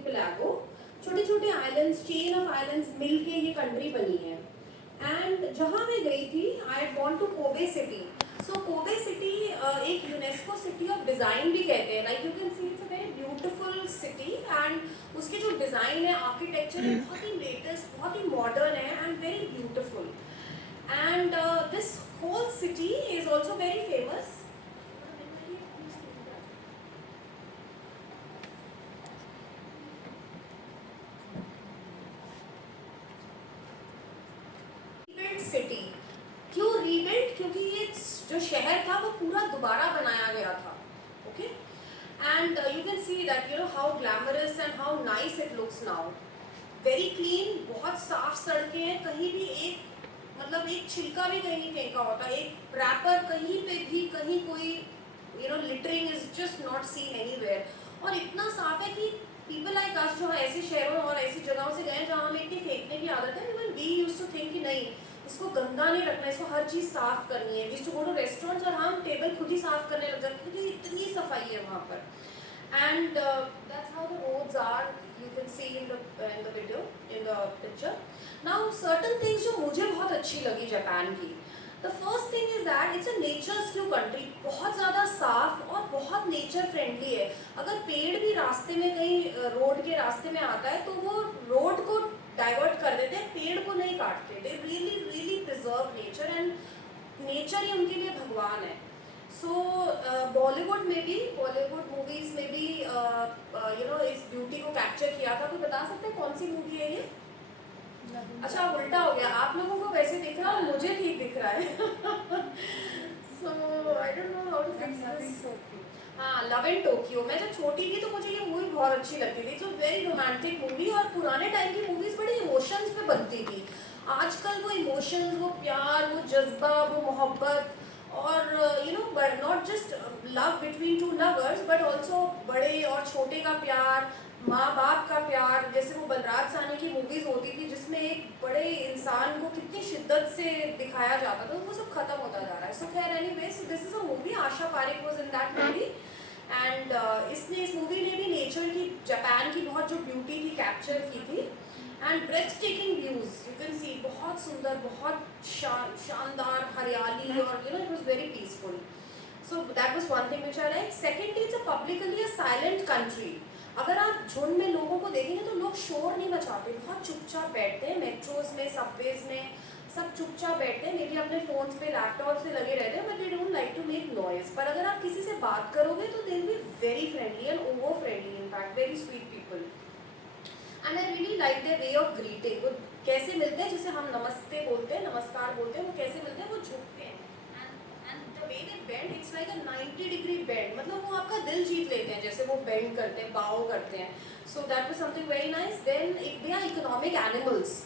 Archipelago, छोटे छोटे islands, chain of islands मिलके ये कंट्री बनी है। एंड जहाँ मैं गई थी, I had gone to Kobe city. So Kobe city एक यूनेस्को सिटी ऑफ डिज़ाइन भी कहते हैं। Like you can see it's a very beautiful city, and उसके जो डिज़ाइन है, आर्किटेक्चर है, बहुत ही लेटेस्ट, बहुत ही मॉडर्न है and very beautiful. And this whole city is also very famous. City क्यों रीबिल्ड? क्योंकि ये जो शहर था वो पूरा दोबारा बनाया गया था। Okay, and you can see that, you know, how glamorous and how nice it looks now. Very clean, बहुत साफ सड़कें हैं, कहीं भी एक मतलब एक छिलका भी कहीं नहीं फेंका होता, एक रैपर कहीं पे भी, कहीं कोई littering is just not seen anywhere. और इतना साफ है कि पीपल लाइक अस जो ऐसे शहरों और ऐसी जगहों से गए जहाँ हमें इतनी फेंकने की आदत है, even we used to think कि नहीं, इसको गंदा नहीं रखना, इसको हर चीज़ साफ करनी है। We used to go to restaurants और हम टेबल खुद ही साफ करने लग जाते क्योंकि इतनी सफाई है वहाँ पर। And that's how the roads are, you can see in the video, in the picture. Now certain things जो मुझे बहुत अच्छी लगी जापान की, the first thing is that it's a nature's few country, बहुत ज़्यादा साफ और बहुत नेचर फ्रेंडली है। अगर पेड़ भी रास्ते में कहीं रोड के रास्ते में आता है तो वो रोड को डाइवर्ट कर देते हैं, पेड़ को नहीं काटते। They really really preserve nature, and nature ही उनके लिए भगवान है। सो बॉलीवुड में भी, बॉलीवुड मूवीज में भी इस ब्यूटी को कैप्चर किया था। कोई बता सकते हैं कौन सी मूवी है ये? अच्छा, उल्टा हो गया, आप लोगों को वैसे दिख रहा है, मुझे ठीक दिख रहा है। So I don't know how to fix this. हाँ, लव इन टोक्यो। मैं जब छोटी थी तो मुझे ये मूवी बहुत अच्छी लगती थी। It's a very romantic movie, और पुराने टाइम की मूवीज बड़ी इमोशंस पे बनती थी। आजकल वो इमोशंस, वो प्यार, वो जज्बा, वो मोहब्बत, और not just love between two lovers but also बड़े और छोटे का प्यार, माँ बाप का प्यार। जैसे वो बलराज साहनी की मूवीज होती थी जिसमें एक बड़े इंसान को कितनी शिद्दत से दिखाया जाता था, तो वो सब खत्म होता जा रहा है। सो खैर, anyway, so this is a movie, Asha Parekh was in that movie, and इसने, इस मूवी ने भी नेचर की, जापान की बहुत जो ब्यूटी थी कैप्चर की थी। And breathtaking views, you can see, बहुत सुंदर, बहुत शानदार हरियाली, और it was very peaceful. So that was one thing which I like. Secondly, it's a publicly a silent country. अगर आप झुंड में लोगों को देखेंगे तो लोग शोर नहीं मचाते, बहुत चुपचाप बैठते हैं। मेट्रोज में, सबवेज में सब चुपचाप बैठते हैं, मेबी अपने फोन्स पे, लैपटॉप से लगे रहते हैं, but they don't like to make noise. पर अगर आप किसी से बात करोगे तो they will be very friendly and over friendly, in fact very sweet people. And I really like their way of greeting. वो कैसे मिलते हैं, जैसे हम नमस्ते बोलते हैं, नमस्कार बोलते हैं, वो कैसे मिलते हैं, वो झुकते हैं, and the way they bend, it's like a 90 degree bend, मतलब वो आपका दिल जीत लेते हैं जैसे वो बेंड करते हैं, बाव करते हैं। So that was something very nice. Then they are economic animals,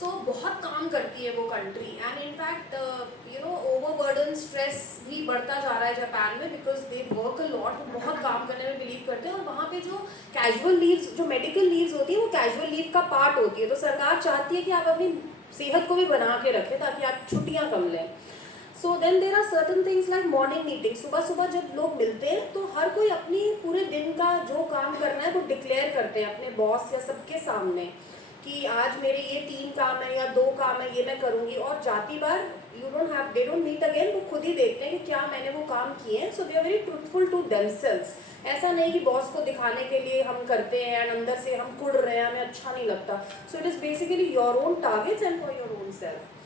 so बहुत काम करती है वो country, and in fact overburden, stress भी बढ़ता जा रहा है जापान में, because they work a lot, बहुत काम करने में बिलीव करते हैं। और वहाँ पे जो कैजुअल लीव्स, जो मेडिकल लीव्स होती है, वो कैजुअल लीव का पार्ट होती है। तो सरकार चाहती है कि आप अपनी सेहत को भी बना के रखें ताकि आप छुट्टियाँ कम लें। So then there are certain things like morning meeting. सुबह सुबह जब लोग मिलते हैं तो हर कोई अपनी पूरे दिन का जो काम करना है वो डिक्लेयर करते हैं अपने बॉस या सबके सामने, कि आज मेरे ये 3 काम है या 2 काम है, ये मैं करूँगी। और जाती बार दे डोंट मीट अगेन, वो खुद ही देखते हैं कि क्या मैंने वो काम किए हैं। So they are very truthful to themselves. ऐसा नहीं कि बॉस को दिखाने के लिए हम करते हैं एंड अंदर से हम कुड़ रहे हैं, हमें अच्छा नहीं लगता। सो it is basically your own targets and for your own self.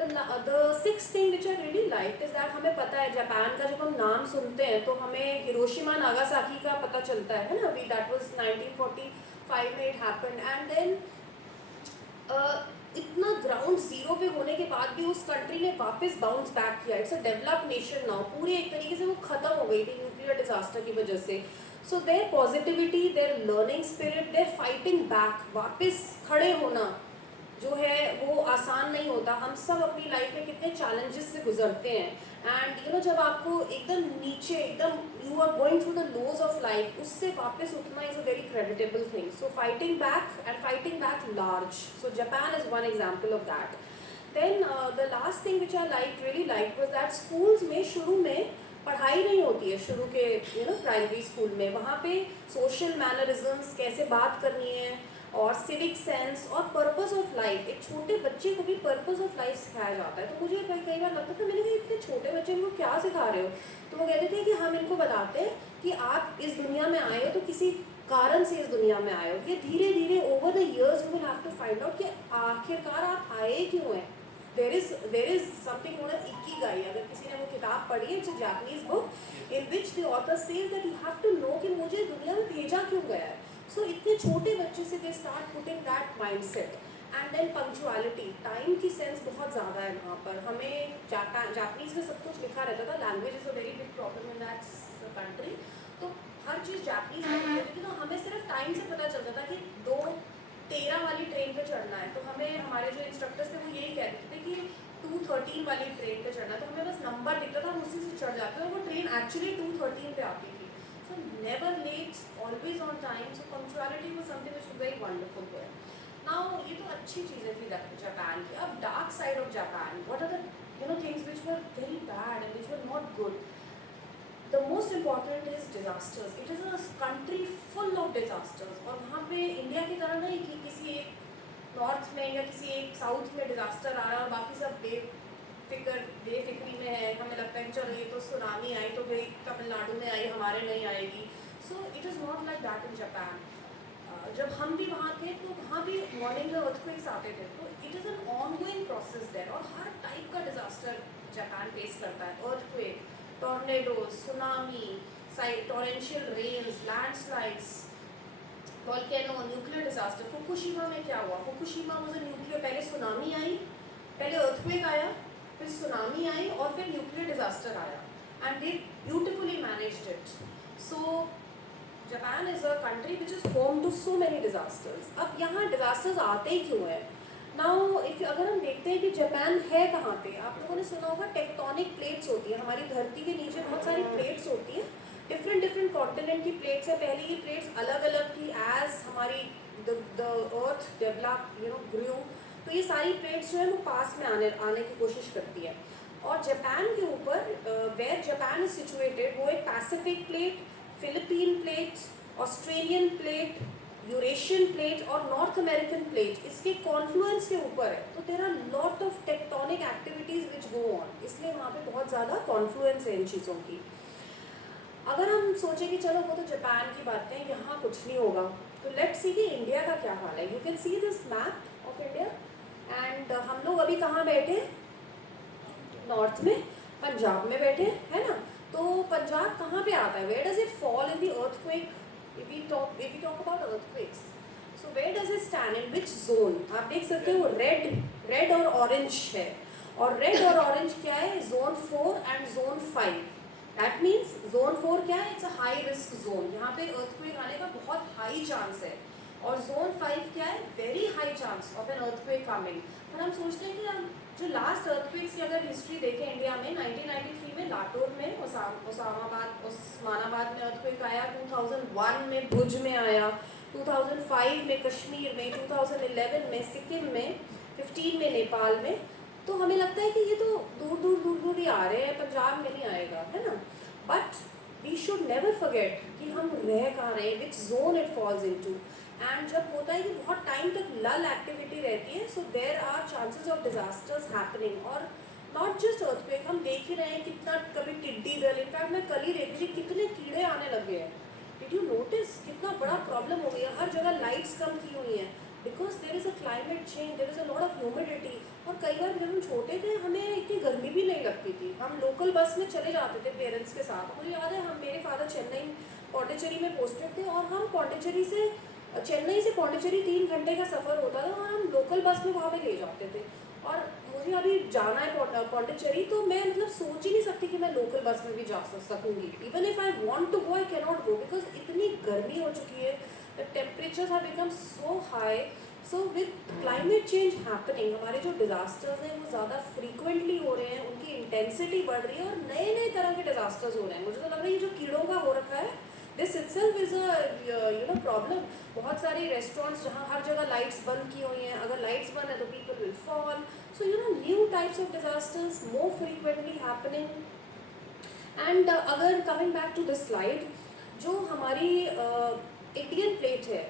The sixth thing which I really liked is that हमें पता है जापान का जब हम नाम सुनते हैं तो हमें हिरोशिमा नागासाकी का पता चलता है ना, अभी that was 1945 में it happened, and then इतना ग्राउंड जीरो पे होने के बाद भी उस कंट्री ने वापस बाउंस बैक किया। It's a developed nation now, पूरी एक तरीके से वो खत्म हो गई थी न्यूक्लियर डिजास्टर की वजह से। So their positivity, their learning spirit, their fighting back, वापस खड़े होना जो है वो आसान नहीं होता। हम सब अपनी लाइफ में कितने चैलेंजेस से गुजरते हैं, एंड जब आपको एकदम नीचे, एकदम you are going through the lows of life, उससे वापस उठना is a very creditable thing. So fighting back and fighting back large, so Japan is one example of that. Then the last thing which I really like was that schools में शुरू में पढ़ाई नहीं होती है शुरू के प्राइमरी स्कूल में। वहाँ पे सोशल मैनरिज्म्स, कैसे बात करनी है, और सिविक सेंस और पर्पस ऑफ लाइफ, एक छोटे बच्चे को भी पर्पस ऑफ लाइफ सिखाया जाता है। तो मुझे कई बार लगता था, मैंने कहा इतने छोटे बच्चे को क्या सिखा रहे हो? तो वो कहते थे कि हम इनको बताते हैं कि आप इस दुनिया में आए हो तो किसी कारण से इस दुनिया में आए हो। ये धीरे धीरे over the years you will have to find out कि आखिरकार आप आए क्यों हैं। There is something known as ikigai. अगर किसी ने वो किताब पढ़ी है, it's a Japanese book in which the author says that you have to know कि मुझे दुनिया में भेजा क्यों गया है। सो इतने छोटे बच्चे से they start putting that mindset. And then punctuality, time की सेंस बहुत ज़्यादा है वहाँ पर। हमें जापानीज में सब कुछ लिखा रहता था, language is a very big problem in that country. तो हर चीज़ जापानीज में होती थी, तो हमें सिर्फ टाइम से पता चलता था कि 2:13 वाली ट्रेन पे चढ़ना है। तो हमें हमारे जो इंस्ट्रक्टर्स थे वो यही कहते थे कि 2:13 वाली ट्रेन पे चढ़ना है। तो हमें बस नंबर दिखता था, हम उसी से चढ़ जाते थे, और वो ट्रेन एक्चुअली 2:13 पे आती थी। So never late, always on time. So punctuality was something which was very wonderful there. Now ये तो अच्छी चीज़ें थी जापान की। अब dark side of Japan, what are the things which were very bad and which were not good? The most important is disasters. It is a country full of disasters. और वहाँ पे इंडिया की तरह नहीं कि किसी एक नॉर्थ में या किसी एक साउथ में डिजास्टर आ रहा है और बाकी सब बेफिक्री में है। हमें लगता है कि चलो ये तो सुनामी आई तो भाई तमिलनाडु में आई, हमारे नहीं आएगी। सो it is not like that in Japan. जब हम भी वहाँ थे तो वहाँ भी मॉर्निंग में अर्थक्वेक्स आते थे। तो it is an ongoing process there, और हर टाइप का डिजास्टर जापान फेस करता है। Earthquake, tornadoes, tsunami, torrential rains, landslides, volcano, nuclear disaster. Fukushima में क्या हुआ? फुकुशिमा वाज अ न्यूक्लियर, पहले सुनामी आई, पहले अर्थक्वेक आया, फिर सुनामी आई, और फिर न्यूक्लियर डिजास्टर आया, and they beautifully managed it. So Japan is a country which is home to so many disasters. अब यहाँ डिजास्टर्स आते ही क्यों हैं? नाउ अगर हम देखते हैं कि जापान है कहाँ पे, आप लोगों ने सुना होगा टेक्टोनिक प्लेट्स होती है। हमारी धरती के नीचे बहुत सारी प्लेट्स होती हैं, डिफरेंट कॉन्टिनेंट की प्लेट्स है। पहले ये प्लेट्स अलग अलग थी एज हमारी द अर्थ डेवलप ग्रू। तो ये सारी प्लेट्स जो है वो पास में आने की कोशिश करती है। और जापान के ऊपर वेयर जापान इज सिचुएटेड, वो एक Pacific plate, Philippine plate, Australian plate, Eurasian plate और नॉर्थ अमेरिकन प्लेट, इसके कॉन्फ्लुएंस के ऊपर है। तो there are lot of tectonic activities which go on, इसलिए वहाँ पे बहुत ज़्यादा कॉन्फ्लुएंस है इन चीज़ों की। अगर हम सोचें कि चलो वो तो जापान की बातें हैं, यहाँ कुछ नहीं होगा, तो लेट्स सी कि इंडिया का क्या हाल है। You can see this map of India, and हम लोग अभी कहाँ बैठे? नॉर्थ में, पंजाब में बैठे, है ना। तो पंजाब कहाँ पे आता है? Where does it fall in the earthquake? If we talk about earthquakes, so where does it stand, in which zone? आप देख सकते हो रेड और ऑरेंज है, और रेड और ऑरेंज क्या है? Zone 4 and zone 5। That means zone 4 क्या है? It's a high risk zone, यहाँ पे अर्थक्वेक आने का बहुत हाई चांस है। और जोन 5 क्या है? Very high chance of an earthquake coming. पर हम सोचते हैं कि हम जो लास्ट अर्थक्वेक्स की अगर हिस्ट्री देखें इंडिया में, 1993 में लातूर में, उस्मानाबाद में अर्थक्वेक आया, 2001 में भुज में आया, 2005 में कश्मीर में, 2011 में सिक्किम में, 15 में नेपाल में। तो हमें लगता है कि ये तो दूर ही आ रहे हैं, पंजाब में नहीं आएगा, है ना। But we should never forget कि हम रह कहाँ रहे हैं, which zone it falls into. And जब होता है कि बहुत टाइम तक लल एक्टिविटी रहती है, so there are chances of disasters happening. और नॉट जस्ट अर्थक्वेक, हम देख ही रहे हैं कितना, कभी टिड्डी दल, इनफैक्ट मैं कल ही देख रही थी कितने कीड़े आने लगे हैं। Did you notice? कितना बड़ा प्रॉब्लम हो गई है, हर जगह लाइट्स कम की हुई हैं, because there is a climate change, there is a lot of humidity. और कई बार जब हम छोटे थे हमें इतनी गर्मी भी नहीं लगती थी, हम लोकल बस में चले जाते थे पेरेंट्स के साथ। मुझे याद है, हम, मेरे फादर चेन्नई पौंडीचेरी में पोस्टेड थे, और हम चेन्नई से पौंडीचेरी 3 घंटे का सफ़र होता था, और हम लोकल बस में वहाँ पे ले जाते थे। और मुझे अभी जाना है पौंडीचेरी, तो मैं मतलब सोच ही नहीं सकती कि मैं लोकल बस में भी जा सकूँगी। Even if I want to go, I can not go, because इतनी गर्मी हो चुकी है, the temperatures have become so high. So with climate change happening, हमारे जो डिज़ास्टर्स हैं वो ज़्यादा फ्रीक्वेंटली हो रहे हैं, उनकी इंटेंसिटी बढ़ रही है, और नए नए तरह के डिज़ास्टर्स हो रहे हैं। मुझे तो लग रहा है ये जो कीड़ों का हो रखा है, this itself is a problem. बहुत सारे रेस्टोरेंट्स जहाँ हर जगह लाइट्स बंद की हुई हैं, अगर लाइट्स बंद है तो people will fall. So new types of disasters more frequently happening. And अगर coming back to this slide, जो हमारी इंडियन प्लेट है,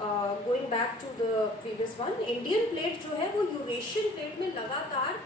going back to the previous one, Indian plate जो है वो यूरेशियन प्लेट में लगातार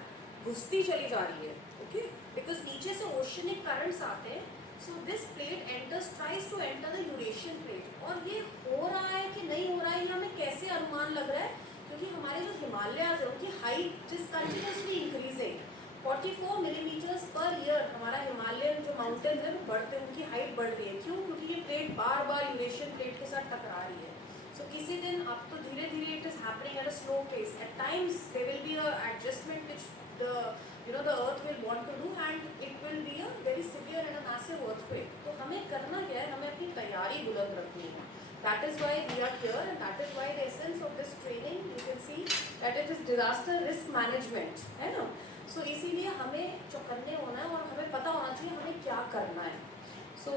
घुसती चली जा रही है, ओके, बिकॉज नीचे से ओशनिक करंट्स आते हैं, so this plate enters, tries to enter the Eurasian plate. और ये हो रहा है कि नहीं हो रहा है, ये हमें कैसे अनुमान लग रहा है, क्योंकि हमारे जो हिमालयाज है उनकी height is continuously increasing, 44 millimetres per year हमारा हिमालयन जो माउंटेन है वो बढ़ते, उनकी हाइट बढ़ रही है। क्यों? क्योंकि ये प्लेट बार बार यूरेशियन प्लेट के साथ टकरा रही है। सो किसी दिन अब तो धीरे धीरे it is happening at a slow pace, at times there will be an adjustment which the earth will want to do, and it will be a very severe and a massive earthquake. तो हमें करना क्या है, हमें अपनी तैयारी बुलंद रखनी है। That is why we are here, and that is why the essence of this training, you can see that it is disaster risk management, है ना। सो इसीलिए हमें चौकन्ने होना है और हमें पता होना चाहिए हमें क्या करना है। So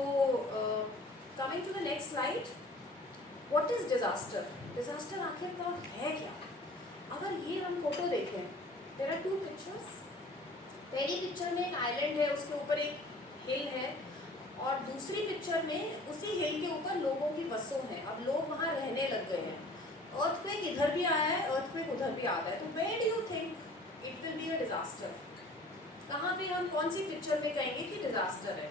coming to the next slide, what is disaster? Disaster आखिरकार है क्या? अगर ये हम फोटो देखें, देयर आर 2 पिक्चर्स। पहली पिक्चर में एक आइलैंड है, उसके ऊपर एक हिल है, और दूसरी पिक्चर में उसी हिल के ऊपर लोगों की बसों हैं। अब लोग वहाँ रहने लग गए हैं। अर्थक्वेक इधर भी आया है, अर्थक्वेक उधर भी आता है, तो where do you think it will be a disaster? कहाँ पे हम कौन सी पिक्चर में कहेंगे कि डिजास्टर है?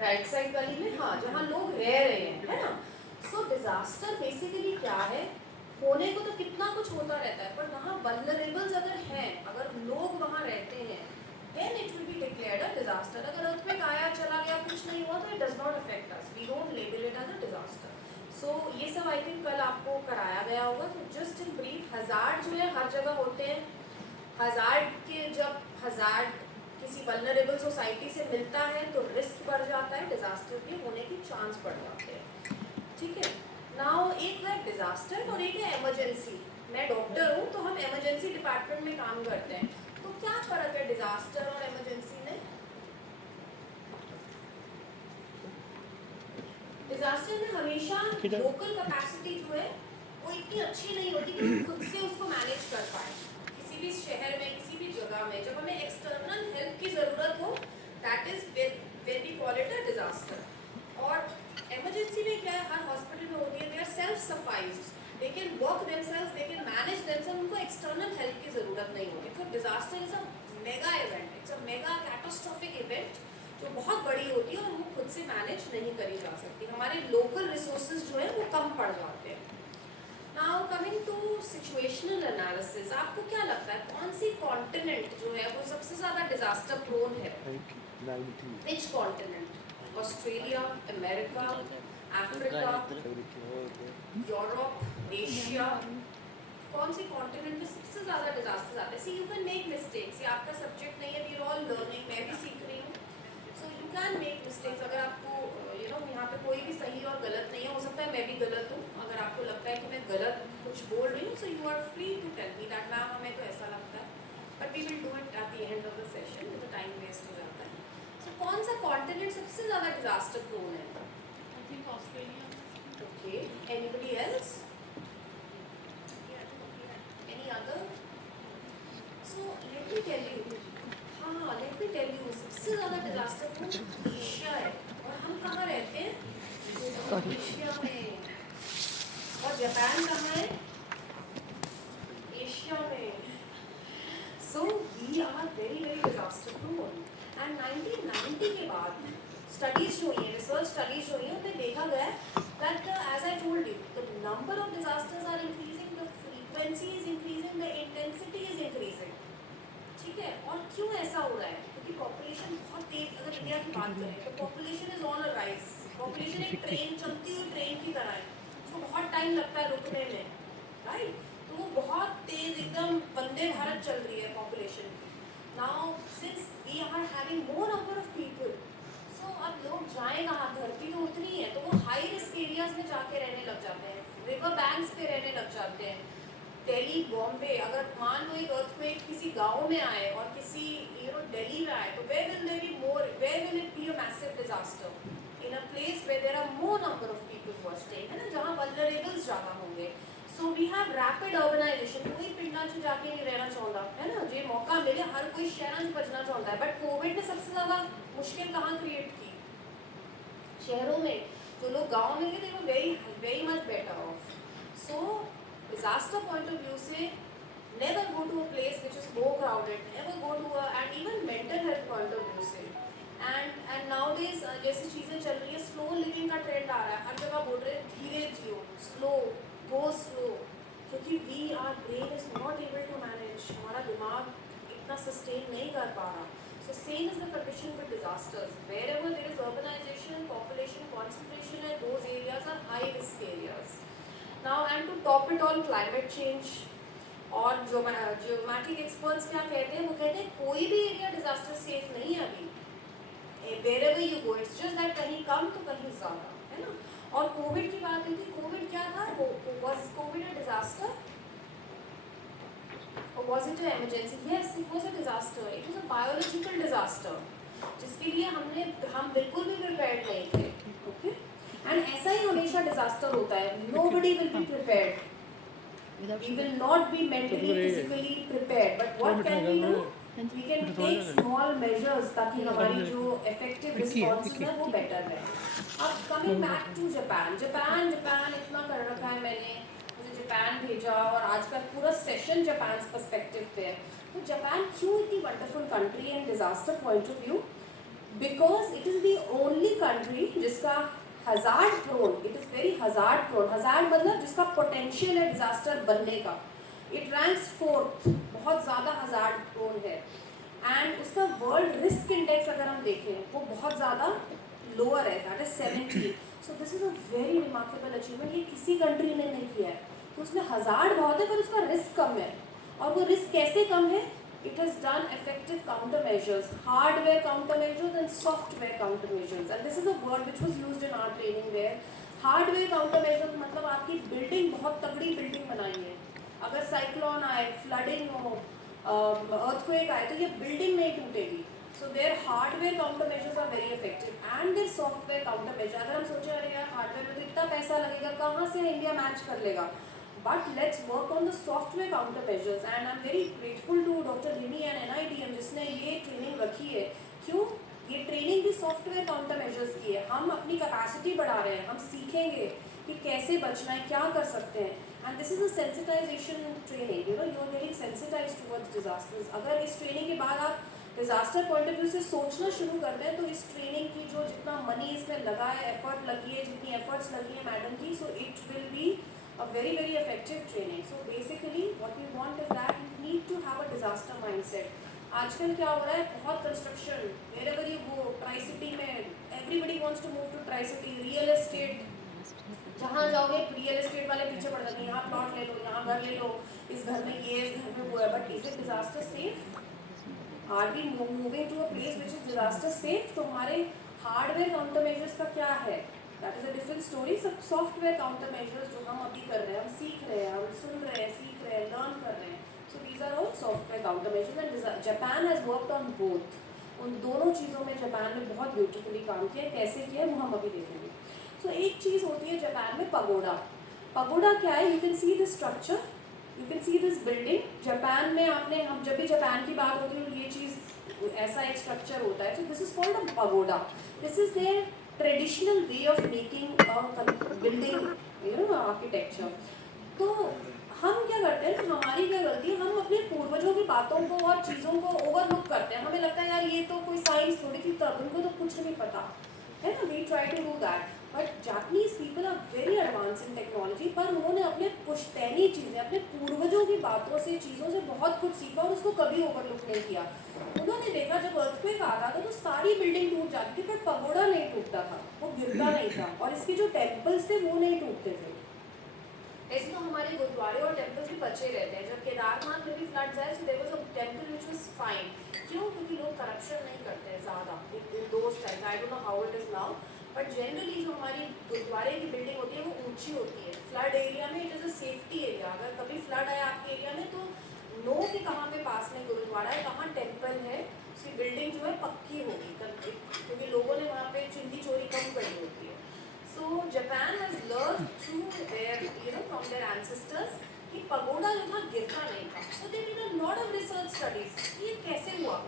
राइट साइड वाली में, हाँ, जहाँ लोग रह रहे हैं, है ना। सो डिजास्टर बेसिकली क्या है? होने को तो कितना कुछ होता रहता है, पर वहाँ वल्नरेबल्स अगर हैं, अगर लोग वहाँ रहते हैं, then it will be declared a disaster. अगर earthquake आया चला गया कुछ नहीं हुआ तो it does not affect us. We don't label it as a disaster. So ये सब I think कल आपको कराया गया होगा। तो just in brief, hazard जो है हर जगह होते हैं। hazard के जब hazard किसी vulnerable society से मिलता है तो risk बढ़ जाता है, disaster भी होने की chance बढ़ जाते हैं, ठीक है। नाउ एक है डिजास्टर और एक है इमरजेंसी। मैं डॉक्टर हूँ तो हम इमरजेंसी डिपार्टमेंट में काम करते हैं, तो क्या फर्क है डिजास्टर और इमरजेंसी में? डिजास्टर में हमेशा लोकल कैपेसिटी जो है वो इतनी अच्छी नहीं होती कि हम खुद से उसको मैनेज कर पाए। किसी भी शहर में, किसी भी जगह में जब हमें एक्सटर्नल हेल्प की ज़रूरत हो, that is when we call it a disaster. और इमरजेंसी में क्या है, हर हॉस्पिटल में होती है, they are self sufficed, they can work themselves, they can manage themselves, उनको एक्सटर्नल हेल्प की ज़रूरत नहीं होती। तो disaster is a mega event, it's a mega catastrophic event जो बहुत बड़ी होती है और वो खुद से मैनेज नहीं करी जा सकती। हमारे लोकल रिसोर्सेज जो है वो कम पड़ जाते हैं। Now coming to situational analysis, आपको क्या लगता है कौन सी कॉन्टिनेंट जो है वो सबसे ज़्यादा डिजास्टर प्रोन है? Which continent? Australia, America, Africa, Europe, Asia, कौन सी कॉन्टिनेंट में सबसे ज़्यादा डिजास्टर्स आते हैं? सी यू कैन मेक मिस्टेक्स, ये आपका सब्जेक्ट नहीं है, वी आर ऑल लर्निंग, मैं भी सीख रही हूँ, so you can make mistakes. अगर आपको यहाँ पे कोई भी सही और गलत नहीं है, हो सकता है मैं भी गलत हूँ, अगर आपको लगता है कि मैं गलत कुछ बोल रही हूँ, so you are free to tell me that ma'am हमें तो ऐसा लगता है, but we will do it at the end of the session, तो टाइम वेस्ट हो जाता है। सो कौन सा कॉन्टिनेंट सबसे ज़्यादा डिजास्टर प्रोन है? I think Australia. Okay, anybody else? Any other? So let me tell you, हाँ let me tell you, सबसे ज़्यादा डिजास्टर प्रोन एशिया है, और हम कहाँ रहते हैं? एशिया में। और जापान कहाँ है? एशिया में। So we are very very disaster prone. And 1990 के बाद स्टडीज जो हुई हैं, रिसर्च स्टडीज जो हुई हैं, उनमें देखा गया है that as I told you, the number of disasters are increasing, the frequency is increasing, the intensity is increasing. ठीक है, और क्यों ऐसा हो रहा है? क्योंकि पॉपुलेशन बहुत तेज, अगर इंडिया की बात करें तो population is on a rise. Population एक ट्रेन, चलती हुई ट्रेन की तरह है, उसको बहुत टाइम लगता है रुकने में, राइट। तो वो बहुत तेज एकदम वंदे भारत चल रही है पॉपुलेशन की। Now since we are having more number of people, so अब लोग जाएं कहाँ? धरती तो उतनी है, तो वो हाई रिस्क एरियाज में जाके रहने लग जाते हैं, रिवर बैंक्स पे रहने लग जाते हैं। दिल्ली, बॉम्बे, अगर मान लो एक अर्थक्वेक किसी गांव में आए और किसी दिल्ली में आए, तो where will there be more, where will it be a massive disaster? In a place where there are more number of people who are staying, है ना, जहाँ वल्नरेबल्स ज़्यादा होंगे। So we have rapid urbanisation, कोई पिंडा च जाके नहीं रहना चाहता है ना, जे मौका मिले हर कोई शहर च बचना चाहता है। बट कोविड ने सबसे ज़्यादा मुश्किल कहाँ क्रिएट की? शहरों में। जो लोग गाँव में गए थे वो very very much better of. So disaster point of view से never go to a place which is more crowded, never go to a, and even mental health point of view से, and nowadays जैसी चीज़ें चल रही है, slow living का trend आ रहा है, हर जगह बोल रहे हैं धीरे जियो, स्लो, गो स्लो, क्योंकि we are brain is not able to manage, हमारा दिमाग इतना सस्टेन नहीं कर पा रहा। So same is the condition with disasters. Wherever there is urbanization, population concentration, and those areas are high risk areas. Now, and to top it all, climate change. और geometric experts क्या कहते हैं? वो कहते हैं कोई भी एरिया डिजास्टर सेफ नहीं है अभी। Wherever you go, it's just that कहीं कम तो कहीं ज़्यादा, है ना। और कोविड की बात हुई थी, कोविड क्या था? वाज कोविड अ डिजास्टर और was it a emergency? Yes, it was a disaster, it was a biological disaster जिसके लिए हम बिल्कुल भी प्रिपेयर्ड नहीं थे। ओके, एंड ऐसा ही हमेशा डिजास्टर होता है, nobody will be prepared, we will not be mentally physically prepared, but what can we do? We can take small measures ताकि हमारी जो effective responses है वो better रहे। अब coming back to जापान इतना कर रखा है मैंने, मुझे जापान भेजा और आज का पूरा सेशन जापान पर्सपेक्टिव पे है। तो जापान क्यों इतनी वंडरफुल कंट्री है disaster point of view? Because it is the only country जिसका hazard prone, it is very hazard prone, hazard मतलब जिसका पोटेंशियल है डिजास्टर बनने का, इट रैंक्स 4th, बहुत ज़्यादा हज़ार्ड प्रोन है। एंड उसका वर्ल्ड रिस्क इंडेक्स अगर हम देखें वो बहुत ज़्यादा लोअर है, that is 70। So this is a very remarkable achievement, ये किसी कंट्री ने नहीं किया है। तो उसमें हज़ार्ड बहुत है पर उसका रिस्क कम है। और वो रिस्क कैसे कम है? It has done effective countermeasures, hardware countermeasures and software countermeasures, and this is a word which was used in our training there. Hardware countermeasures मतलब आपकी बिल्डिंग बहुत तगड़ी बिल्डिंग बनाई है, अगर साइक्लोन आए, फ्लडिंग हो, अर्थक्वेक आए तो ये बिल्डिंग नहीं टूटेगी। So their hardware countermeasures are very effective and their software countermeasures, अगर हम सोचे अरे यार हार्डवेयर में तो इतना पैसा लगेगा, कहाँ से इंडिया मैच कर लेगा? But let's work on the software countermeasures, and I'm very grateful to Dr. Rini and NITM जिसने ये ट्रेनिंग रखी है। क्यों? ये ट्रेनिंग भी सॉफ्टवेयर काउंटरमेजर्स की है। हम अपनी कैपेसिटी बढ़ा रहे हैं, हम सीखेंगे कि कैसे बचना है, क्या कर सकते हैं। And this is a sensitisation training, you are getting sensitise towards disasters. अगर इस ट्रेनिंग के बाद आप डिजास्टर पॉइंट ऑफ व्यू से सोचना शुरू कर दें तो इस ट्रेनिंग की जो जितना मनी इसमें लगा है, एफर्ट लगी है, जितनी एफर्ट्स लगी है मैडम की, so it will B a very effective training. So basically what we want is that you need to have a disaster mindset. आजकल क्या हो रहा है, बहुत construction, wherever you go, tri city में everybody wants to move to tri city, real estate, जहाँ जाओगे real estate वाले पीछे पड़ जाते हैं, यहाँ प्लॉट ले लो, यहाँ घर ले लो, इस घर में ये, इस घर में वो है। But is it disaster safe? Are we moving to a place which is disaster safe? तो हमारे हार्डवेयर काउंटर मेजर्स का क्या है? That is a different story. सब सॉफ्टवेयर काउंटर मेजर्स जो हम अभी कर रहे हैं, हम सीख रहे हैं, हम सुन रहे हैं, सीख रहे हैं, लर्न कर रहे हैं। So these are all software counter measures and Japan has worked on both. उन दोनों चीज़ों में जापान ने बहुत ब्यूटीफुली काम किया। कैसे किया वो हम अभी देखेंगे। सो एक चीज़ होती है जापान में पगोडा। पगोडा क्या है? You can see this structure, you can see this building. Japan में आपने, हम जब भी जापान की बात होती है ये चीज़ ऐसा एक स्ट्रक्चर होता है। So this is called a pagoda. This is there traditional way of making building architecture. तो हम क्या करते हैं, हमारी क्या गलती है, हम अपने पूर्वजों की बातों को और चीज़ों को ओवरलुक करते हैं। हमें लगता है यार ये तो कोई साइंस थोड़ी थी, तब उनको तो कुछ नहीं पता है ना। We try to do that, but Japanese people are very advance in technology. पर उन्होंने अपने पुश्तैनी चीज़ें, अपने पूर्वजों की बातों से, चीज़ों से बहुत कुछ सीखा और उसको कभी ओवरलुक नहीं किया। उन्होंने देखा जब अर्थक्वेक आता था तो सारी बिल्डिंग टूट जाती थी, पर पगोडा नहीं टूटता था, वो गिरता नहीं था, और इसके जो टेम्पल्स थे वो नहीं टूटते थे। ऐसे तो हमारे गुरुद्वारे और टेम्पल्स भी बचे रहते हैं। जब केदारनाथ में भी फ्लड्स आए, so there was a temple which was fine. क्यों? क्योंकि लोग करप्शन नहीं करते हैं ज़्यादा in those times. I don't know how it is now, but generally जो हमारी गुरुद्वारे की बिल्डिंग होती है वो ऊंची होती है। फ्लड एरिया में it is a safety area. अगर कभी फ्लड आया आपके एरिया में तो नो कि कहाँ पे पास में गुरुद्वारा है, कहाँ टेम्पल है, उसकी बिल्डिंग जो है पक्की होगी, क्योंकि लोगों ने वहाँ पे चिंदी चोरी कम करी होती है। So Japan has learned through their, from their ancestors कि पगोडा जो था गिरता नहीं था. So they did a lot of research studies. ये कैसे हुआ?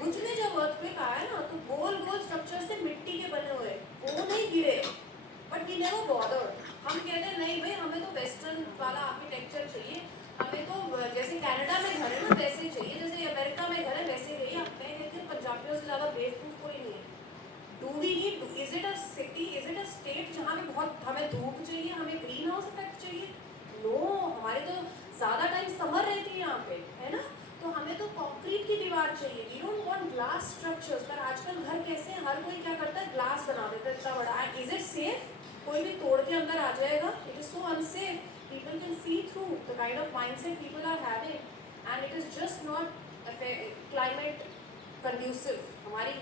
भुज में जब earthquake आया ना तो गोल गोल स्ट्रक्चर्स थे मिट्टी के बने हुए, वो नहीं गिरे. But we never bothered. हम कहते हैं नहीं भाई हमें तो वेस्टर्न वाला आर्किटेक्चर चाहिए, हमें तो जैसे कनाडा में घर है ना वैसे ही चाहिए, जैसे अमेरिका में घर है वैसे ही. मैं कहती हूँ पंजाबियों से ज़्यादा बेवकूफ़ कोई नहीं है. Do we need? Is it a city? Is it a state जहाँ पे बहुत हमें धूप चाहिए, हमें ग्रीन हाउस इफेक्ट चाहिए? नो, हमारे तो ज़्यादा टाइम समर रहती है यहाँ पे, है ना? तो हमें तो कंक्रीट की दीवार चाहिए. We don't want glass structures. पर आजकल घर कैसे हैं? हर कोई क्या करता है? ग्लास बना देता है इतना बड़ा. And is it safe? कोई भी तोड़ के अंदर आ जाएगा. It is so unsafe. People can see through the kind of mindset people are having, and it is just not climate conducive. हमारी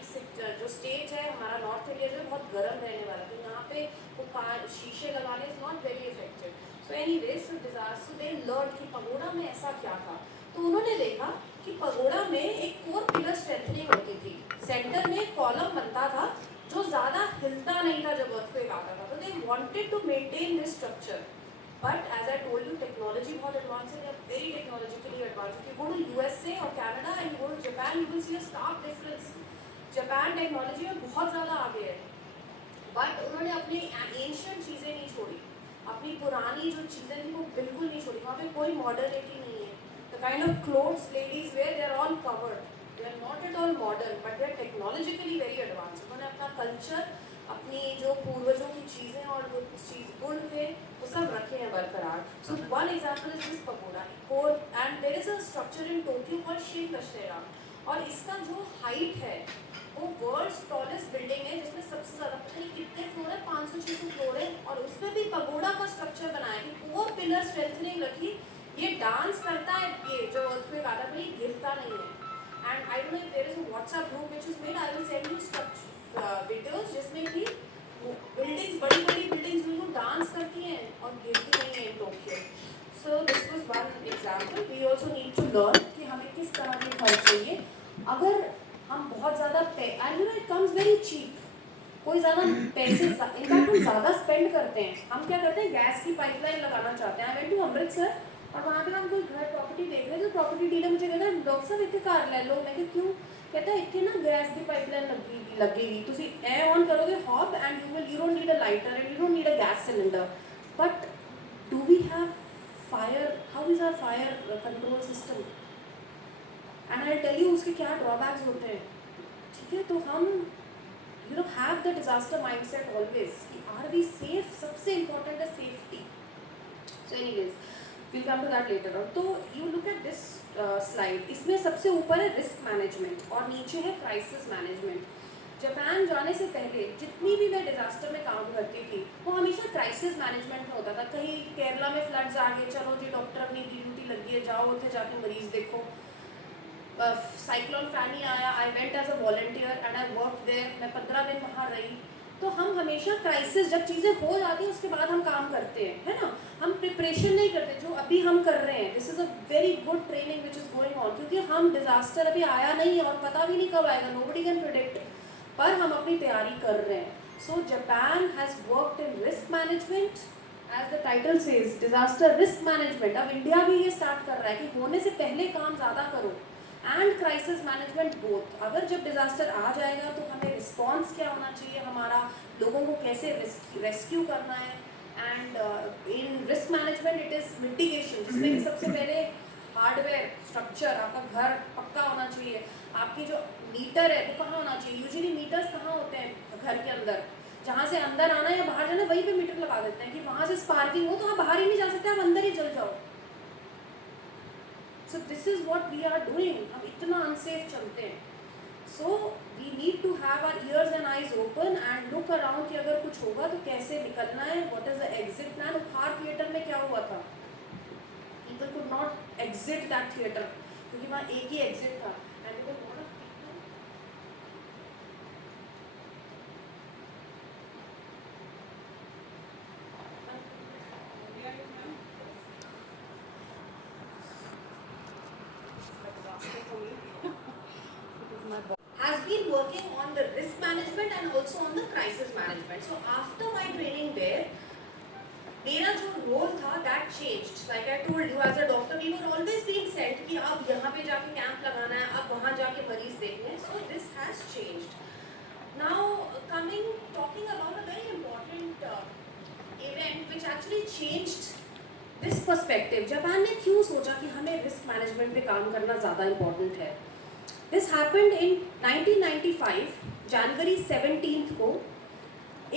जो स्टेट है हमारा नॉर्थ इंडिया जो बहुत गर्म रहने वाला है, तो यहाँ पे वो शीशे लगाने is not very effective. So anyways so they learn कि पगोडा में ऐसा क्या था. तो उन्होंने देखा कि पगोडा में एक कोर पिलर स्ट्रेंथनिंग होती थी. सेंटर में कॉलम बनता था जो ज़्यादा हिलता नहीं था जब अर्थक्वेक आता था. तो they wanted to maintain this structure. But as I told you, technology बहुत advanced है. They are very technologically advanced. If you go to USA or Canada and you go to Japan, you will see a stark difference. Japan technology में बहुत ज़्यादा आगे है. But उन्होंने अपनी ancient चीज़ें नहीं छोड़ी. अपनी पुरानी जो चीज़ें थी वो बिल्कुल नहीं छोड़ी. वहाँ पे कोई modernity नहीं है. The kind of clothes ladies wear, they are all covered. They are not at all modern, but they are technologically very advanced. उन्होंने अपना culture, अपनी जो पूर्वजों की चीज़ें और वो चीज़ गुण थे वो सब रखे हैं बरकरार. So one example is this pagoda. And there is a structure in Tokyo called Shinkasera. और इसका जो हाइट है वो वर्ल्ड्स टॉलेस्ट बिल्डिंग है, जिसमें सबसे ज़्यादा पता नहीं कितने फ्लोर है, 500-600 फ्लोर है. और उसमें भी पगोडा का स्ट्रक्चर बनाया कि कोर पिलर स्ट्रेंथनिंग रखी. ये डांस करता है, ये जो अर्थक्वेक आता है ये गिरता नहीं है. And I don't know if there is a WhatsApp group which is made. I will send you videos जिसमें कि बिल्डिंग्स, बड़ी बड़ी बिल्डिंग्स बिल्कुल डांस करती हैं और गिरती नहीं है Tokyo. So this was one example. We also need to learn कि हमें किस तरह के घर चाहिए. अगर हम बहुत ज़्यादा and it comes very cheap. कोई ज़्यादा पैसे इनफैक्ट हम ज़्यादा स्पेंड करते हैं. हम क्या करते हैं, गैस की पाइपलाइन लगाना चाहते हैं. आई वेंट टू अमृतसर और वहाँ पे हम कोई घर प्रॉपर्टी देख रहे थे. प्रॉपर्टी डीलर मुझे कहता है डॉक्टर साहब इतने कार ले लो. मैं कि क्यों? कहता है इतने ना गैस की पाइपलाइन लगेगी. तुम एयर ऑन करोगे hob and you don't need a lighter and you don't need a gas cylinder. But do we have fire? How is our fire control system? And I tell you उसके क्या drawbacks होते हैं. ठीक है, तो हम have the disaster mindset always कि are we safe. सबसे इम्पोर्टेंट है safety. So anyways we'll come to that later on. तो you look at this slide. इसमें सबसे ऊपर है रिस्क मैनेजमेंट और नीचे है क्राइसिस मैनेजमेंट. जापान जाने से पहले जितनी भी मैं डिजास्टर में काम करती थी वो हमेशा क्राइसिस मैनेजमेंट में होता था. कहीं केरला में फ्लड्स आ गए, चलो जी डॉक्टर अपनी ड्यूटी लगी है, जाओ उठे जाके मरीज देखो. साइक्लोन फैनी आया, I went as a volunteer and I work there. मैं 15 दिन वहाँ रही. तो हम हमेशा क्राइसिस, जब चीज़ें हो जाती हैं उसके बाद हम काम करते हैं, है ना. हम प्रिपरेशन नहीं करते जो अभी हम कर रहे हैं. This is a very good training which is going on, क्योंकि हम डिजास्टर अभी आया नहीं और पता भी नहीं कब आएगा. नोबडी कैन प्रिडिक्ट, पर हम अपनी तैयारी कर रहे हैं. So Japan has worked in risk management as the title says, disaster risk management. अब इंडिया भी ये स्टार्ट कर रहा है कि होने से पहले काम ज़्यादा करो एंड क्राइसिस मैनेजमेंट बोथ. अगर जब डिजास्टर आ जाएगा तो हमें रिस्पॉन्स क्या होना चाहिए, हमारा लोगों को कैसे रेस्क्यू करना है. And in risk management it is mitigation, जिसमें कि सबसे पहले हार्डवेयर स्ट्रक्चर, आपका घर पक्का होना चाहिए. आपकी जो मीटर है वो कहाँ होना चाहिए. यूजुअली मीटर्स कहाँ होते हैं घर के अंदर, जहाँ से अंदर आना या बाहर जाना वहीं पे मीटर लगा देते हैं कि वहाँ से स्पार्किंग हो तो आप बाहर ही नहीं जा सकते, आप अंदर ही जल जाओ. So this is what we are doing. हम इतना अनसेफ चलते हैं. So we need to have our ears and eyes open and look around कि अगर कुछ होगा तो कैसे निकलना है. What is the exit plan? उपहार थिएटर में क्या हुआ था? People could not exit that theater क्योंकि वहाँ एक ही exit था. And there were a lot of has been working on the risk management and also on the crisis management. So after my training there, मेरा जो role था that changed. Like I told you, as a doctor, we were always being sent कि अब यहाँ पे जाके camp लगाना है, अब वहाँ जाके मरीज देखने हैं. So this has changed. Now talking about a very important event which actually changed this perspective. Japan ने क्यों सोचा कि हमें रिस्क मैनेजमेंट पे काम करना ज़्यादा इम्पोर्टेंट है? This happened in 1995, जनवरी 17 को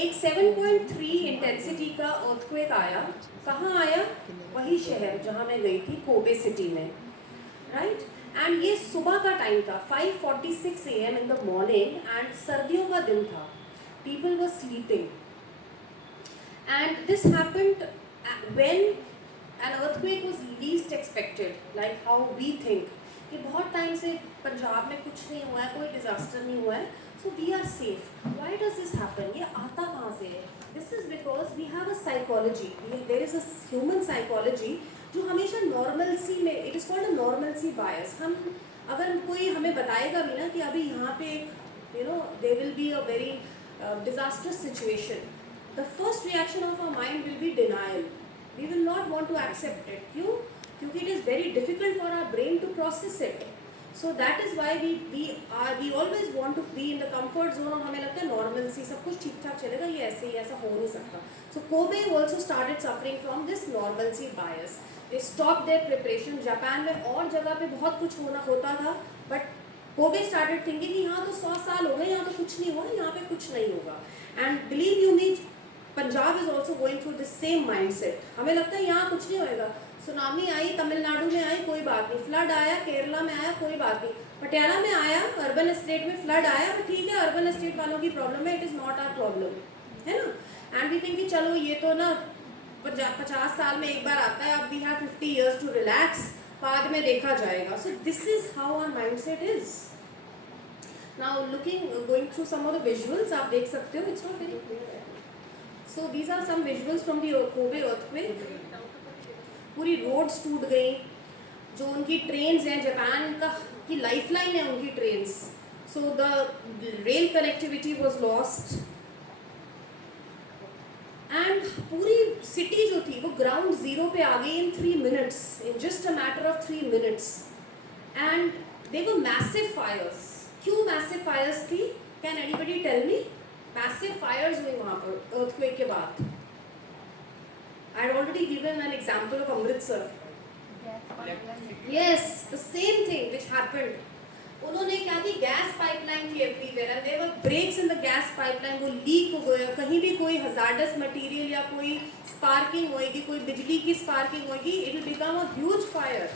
एक 7.3 इंटेंसिटी का अर्थक्वेक आया. कहाँ आया? वही शहर जहाँ मैं गई थी, कोबे सिटी में, राइट? एंड ये सुबह का टाइम था, 5:46 AM in the morning, and सर्दियों का दिन था. People were sleeping. And this happened when an earthquake was least expected, like how we think. कि बहुत टाइम से पंजाब में कुछ नहीं हुआ है, कोई डिजास्टर नहीं हुआ है, so we are safe. Why does this happen? ये आता कहाँ से है? This is because we have a psychology. There is a human psychology जो हमेशा normalcy में, it is called a normalcy bias. हम अगर कोई हमें बताएगा भी ना कि अभी यहाँ पे there will be a very disastrous situation, the first reaction of our mind will be denial. We will not want to accept it. क्यों? क्योंकि it is very difficult for our brain to process it. So that is why we always want to be in the comfort zone. और हमें लगता है normalcy, सब कुछ ठीक ठाक चलेगा, ये ऐसे ही ऐसा हो नहीं सकता. So Kobe also started suffering from this normalcy bias. They stopped their preparation. Japan में और जगह पे बहुत कुछ होता था, but Kobe started thinking कि यहाँ तो 100 साल हो गए, यहाँ तो कुछ नहीं हुआ, यहाँ पे कुछ नहीं होगा. And believe you me, Punjab is also going through the same mindset. हमें लगता है यहाँ कुछ नहीं होएगा. सुनामी आई, तमिलनाडु में आई, कोई बात नहीं. फ्लड आया, केरला में आया, कोई बात नहीं. पटियाला में आया, अर्बन एस्टेट में फ्लड आया, तो ठीक है, अर्बन एस्टेट वालों की प्रॉब्लम है, it is not our problem, है ना. एंड वी थिंक कि चलो ये तो ना 50 साल में एक बार आता है, अब we have 50 years to relax, बाद में देखा जाएगा. So this is how our mindset is. Now going through some of the visuals, आप देख सकते हो, it's not very clear. So these are some visuals from the Kobe earthquake. पूरी roads टूट गई. जो उनकी ट्रेन्स हैं, जापान का की लाइफलाइन है उनकी trains, so the rail connectivity was lost. And पूरी सिटी जो थी वो ग्राउंड जीरो पे आ गई in 3 minutes, in just a matter of 3 minutes. And they were massive fires. क्यों मैसिव फायर्स थी? Can anybody tell me? Massive fires हुई वहाँ पर अर्थक्वेक के बाद. I had already given an example of Amritsar. Yes, the same thing which happened. उन्होंने क्या की गैस पाइपलाइन थी everywhere, and there were breaks in the gas pipeline. वो लीक हो गया, कहीं भी कोई हजार्डस मटेरियल या कोई स्पार्किंग होएगी, कोई बिजली की स्पार्किंग होएगी, it will become a huge fire.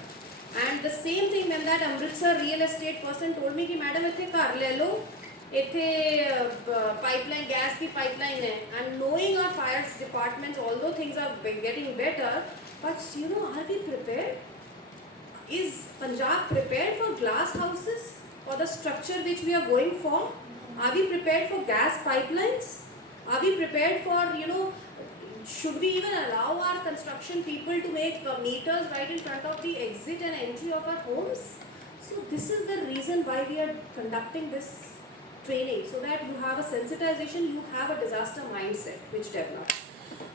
And the same thing when that Amritsar real estate person told me कि मैडम इतने घर ले लो, इतने पाइपलाइन, गैस की पाइपलाइन है. And knowing our fire departments, although things are getting better, but you know, are we prepared? Is Punjab prepared for glass houses, for the structure which we are going for? Are we prepared for gas pipelines? Are we prepared for, should we even allow our construction people to make meters right in front of the exit and entry of our homes? So this is the reason why we are conducting this training, so that you have a sensitization, you have a disaster mindset which develops.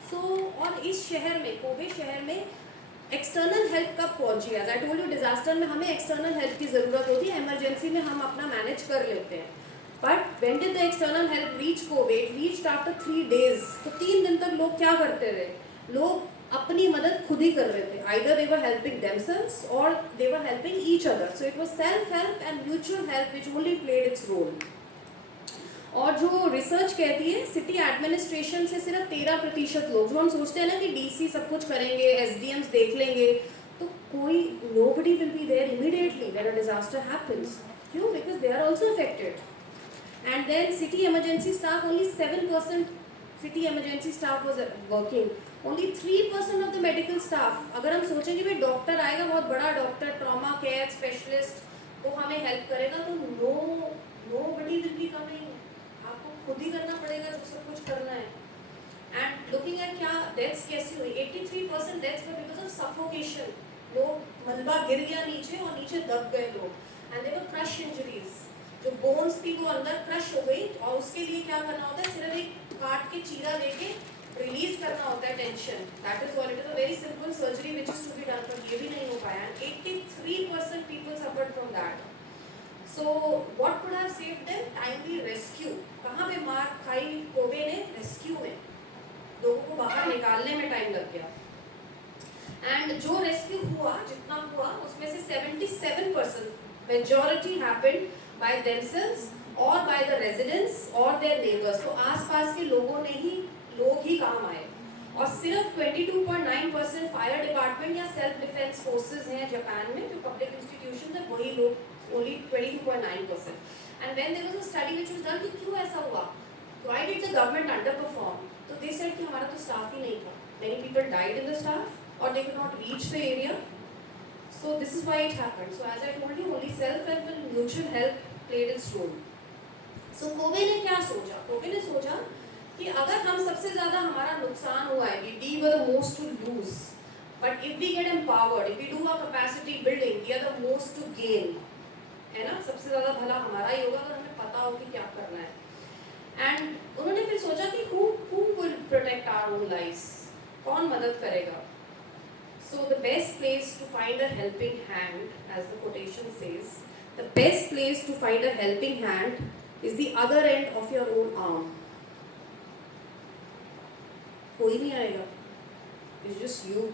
So और इस शहर में, Kobe शहर में external help कब पहुंची? As I told you, disaster में हमें एक्सटर्नल हेल्प की ज़रूरत होती है, इमरजेंसी में हम अपना मैनेज कर लेते हैं. But when did the external help reach Kobe? It reached after 3 days. तो 3 दिन तक लोग क्या करते रहे? लोग अपनी मदद खुद ही कर रहे थे. Either they were helping themselves और they were helping each other. So it was self help and mutual help which only played its role. और जो रिसर्च कहती है, सिटी एडमिनिस्ट्रेशन से सिर्फ 13% लोग, जो हम सोचते हैं ना कि डीसी सब कुछ करेंगे, एसडीएम्स देख लेंगे, तो कोई nobody will be there immediately when a disaster happens. क्यों? Because they are also affected. And then city emergency staff, only 7% city emergency staff was working. Only 3% of the medical staff. अगर हम सोचें कि भाई डॉक्टर आएगा, बहुत बड़ा doctor, trauma care specialist, वो हमें हेल्प करेगा, तो नोबडी विल बी कमिंग. खुद ही करना पड़ेगा जो सब कुछ करना है. एंड लुकिंग एट क्या डेथ्स कैसी हुई, 83% deaths were because of suffocation. लोग, मलबा गिर गया नीचे और नीचे दब गए लोग, and they were crush injuries. जो बोन्स थी वो अंदर क्रश हो गई, और उसके लिए क्या करना होता है, सिर्फ एक काट के चीरा देके रिलीज करना होता है tension. That is all. It is a very simple surgery which is to be done, पर ये भी नहीं हो पाया. And 83% people suffered from that. So what could have saved them? Timely rescue. कहाँ पे मार खाई कोबे ने? रेस्क्यू में. लोगों को बाहर निकालने में टाइम लग गया. एंड जो रेस्क्यू हुआ, जितना हुआ, उसमें से 77% मेजॉरिटी हैपेंड बाय देमसेल्व्स और बाय द रेजिडेंट्स और देयर नेबर्स. तो आसपास के लोग ही काम आए. और सिर्फ 22.9% फायर डिपार्टमेंट या सेल्फ डिफेंस फोर्सेस हैं जापान में, जो पब्लिक इंस्टीट्यूशन है, वही लोग. Only 22.9%. And when there was a study which was done कि क्यों ऐसा हुआ, why did the government underperform, तो दे सेड कि हमारा तो स्टाफ ही नहीं था. Many people died in the staff, or they could not reach the area. So this is why it happened. So as I told you, only self-help and mutual help played its role. So Kobe ने क्या सोचा? Kobe ने सोचा कि अगर हम सबसे ज़्यादा हमारा नुकसान हुआ है, we were the most to lose. But if we get empowered, if we do our capacity building, we are the most to gain. है ना? सबसे ज़्यादा भला हमारा ही होगा अगर हमें पता हो कि क्या करना है. And उन्होंने फिर सोचा कि who will protect our own lives? कौन मदद करेगा? So the best place to find a helping hand, as the quotation says, the best place to find a helping hand is the other end of your own arm. कोई नहीं आएगा. It's just you.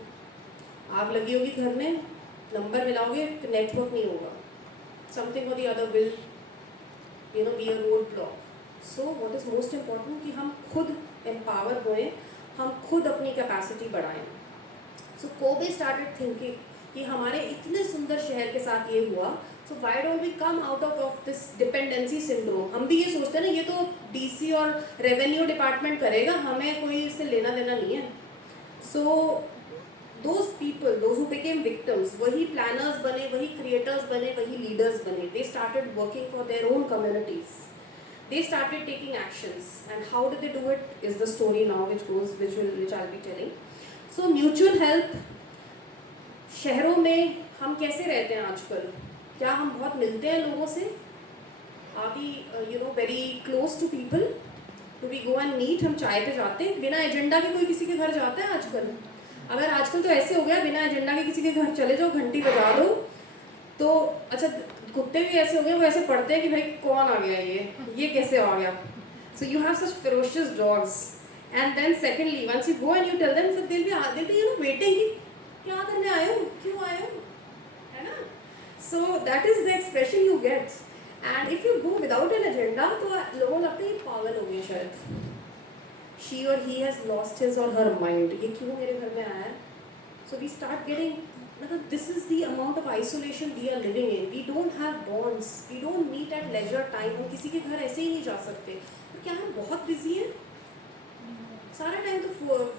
आग लगी होगी घर में, number मिलाओगे, network नहीं होगा. Something or the other will, be a roadblock. So what is most important कि हम खुद empower होएं, हम खुद अपनी capacity बढ़ाएं. So Kobe started thinking कि हमारे इतने सुंदर शहर के साथ ये हुआ, so why don't we come out of this dependency syndrome? हम भी ये सोचते हैं ना, ये तो DC और रेवेन्यू डिपार्टमेंट करेगा, हमें कोई इससे लेना देना नहीं है. So those people, those who became victims, वही planners बने, वही creators बने, वही leaders बने. They started working for their own communities. They started taking actions, and how did they do it is the story now which I'll be telling. So mutual help. शहरों में हम कैसे रहते हैं आजकल? क्या हम बहुत मिलते हैं लोगों से? Are we very close to people? Do we go and meet? हम चाय पे जाते हैं बिना एजेंडा के? कोई किसी के घर जाता है आजकल? अगर आजकल तो ऐसे हो गया, बिना एजेंडा के किसी के घर चले जाओ, घंटी बजा दो तो अच्छा. कुत्ते भी ऐसे हो गए, वो ऐसे पढ़ते हैं कि भाई कौन आ गया, ये कैसे आ गया. So you have such ferocious dogs. And then secondly, once you go and you tell them, so they'll be waiting कि क्या करने आए हो, क्यों आए हो, है ना? So that is the expression you get. And if you go without an agenda, तो लोगों को लगता है ये पागल हो गए शायद. She or he has lost his or her mind. ये क्यों मेरे घर में आया है? So we start getting, मतलब this is the amount of isolation we are living in. We don't have bonds. We don't meet at leisure time. हम किसी के घर ऐसे ही नहीं जा सकते. तो क्या हम बहुत busy हैं? सारा टाइम तो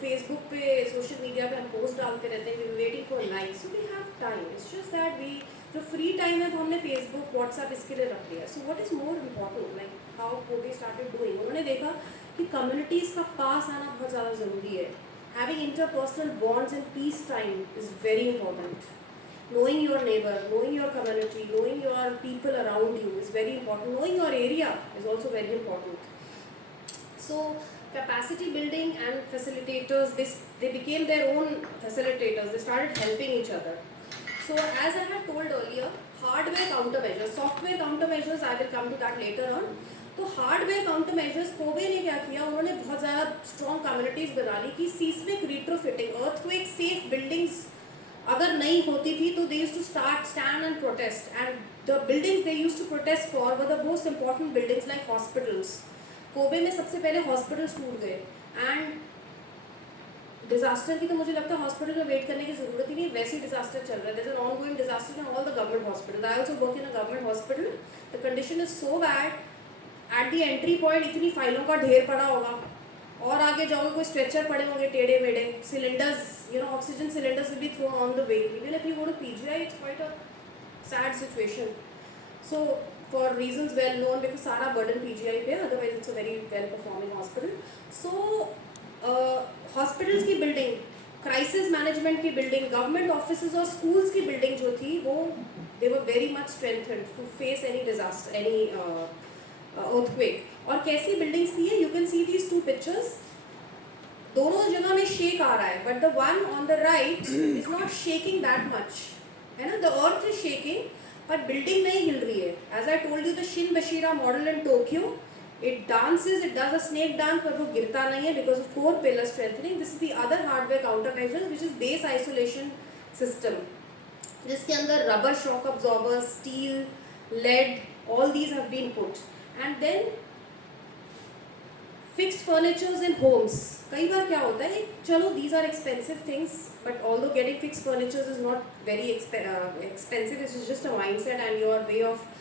फेसबुक पे, सोशल मीडिया पे हम पोस्ट डालते रहते हैं, waiting for likes. So we have time. It's just that we, जो फ्री टाइम है तो हमने फेसबुक, व्हाट्सएप इसके लिए रख लिया. So what is more important, like how Kobe started doing. उन्होंने देखा कि कम्युनिटीज़ का पास आना बहुत ज़्यादा ज़रूरी है. Having interpersonal bonds in peace time is very important. Knowing your neighbor, knowing your community, knowing your people around you is very important. Knowing your area is also very important. So capacity building and facilitators, they became their own facilitators. They started helping each other. So as I had told earlier, hardware countermeasures, software countermeasures, I will come to that later on. तो hardware counter measures, Kobe ने क्या किया, उन्होंने बहुत ज़्यादा strong communities बना ली कि seismic retrofitting, earthquake safe buildings अगर नहीं होती थी तो they used to stand and protest. And the buildings they used to protest for were the most important buildings like hospitals. Kobe में सबसे पहले हॉस्पिटल्स टूट गए. एंड डिजास्टर की तो मुझे लगता है हॉस्पिटल में वेट करने की जरूरत ही नहीं, वैसे ही डिजास्टर चल रहा है. There is an ongoing disaster in all the government hospital. I also work in a government hospital. The condition is so bad. At the entry point इतनी फाइलों का ढेर पड़ा होगा, और आगे जाओगे कोई स्ट्रेचर पड़े होंगे टेढ़े मेढ़े. Cylinders, oxygen cylinders will be thrown on the way. Even if you go to PGI, it's quite a sad situation. So for reasons well known, because सारा बर्डन पीजीआई पे, otherwise it's a very well performing hospital. So hospitals की building, crisis management की building, government office और schools की building जो थी वो they were very much strengthened to face any disaster, any earthquake. और कैसी buildings थी है? You can see these two pictures. दोनों जगह में shake आ रहा है, but the one on the right is not shaking that much, है ना? The earth is shaking, but building नहीं हिल रही है. As I told you, the Shin Bashira model in Tokyo, it dances, it does a snake dance, पर वो गिरता नहीं है because of core pillar strengthening. This is the other hardware countermeasure, which is base isolation system, जिसके अंदर rubber shock absorbers, steel, lead, all these have been put. And then fixed furnitures in homes. कई बार क्या होता है, चलो these are expensive things, but although getting fixed furnitures is not very expensive, this is just a mindset and your way of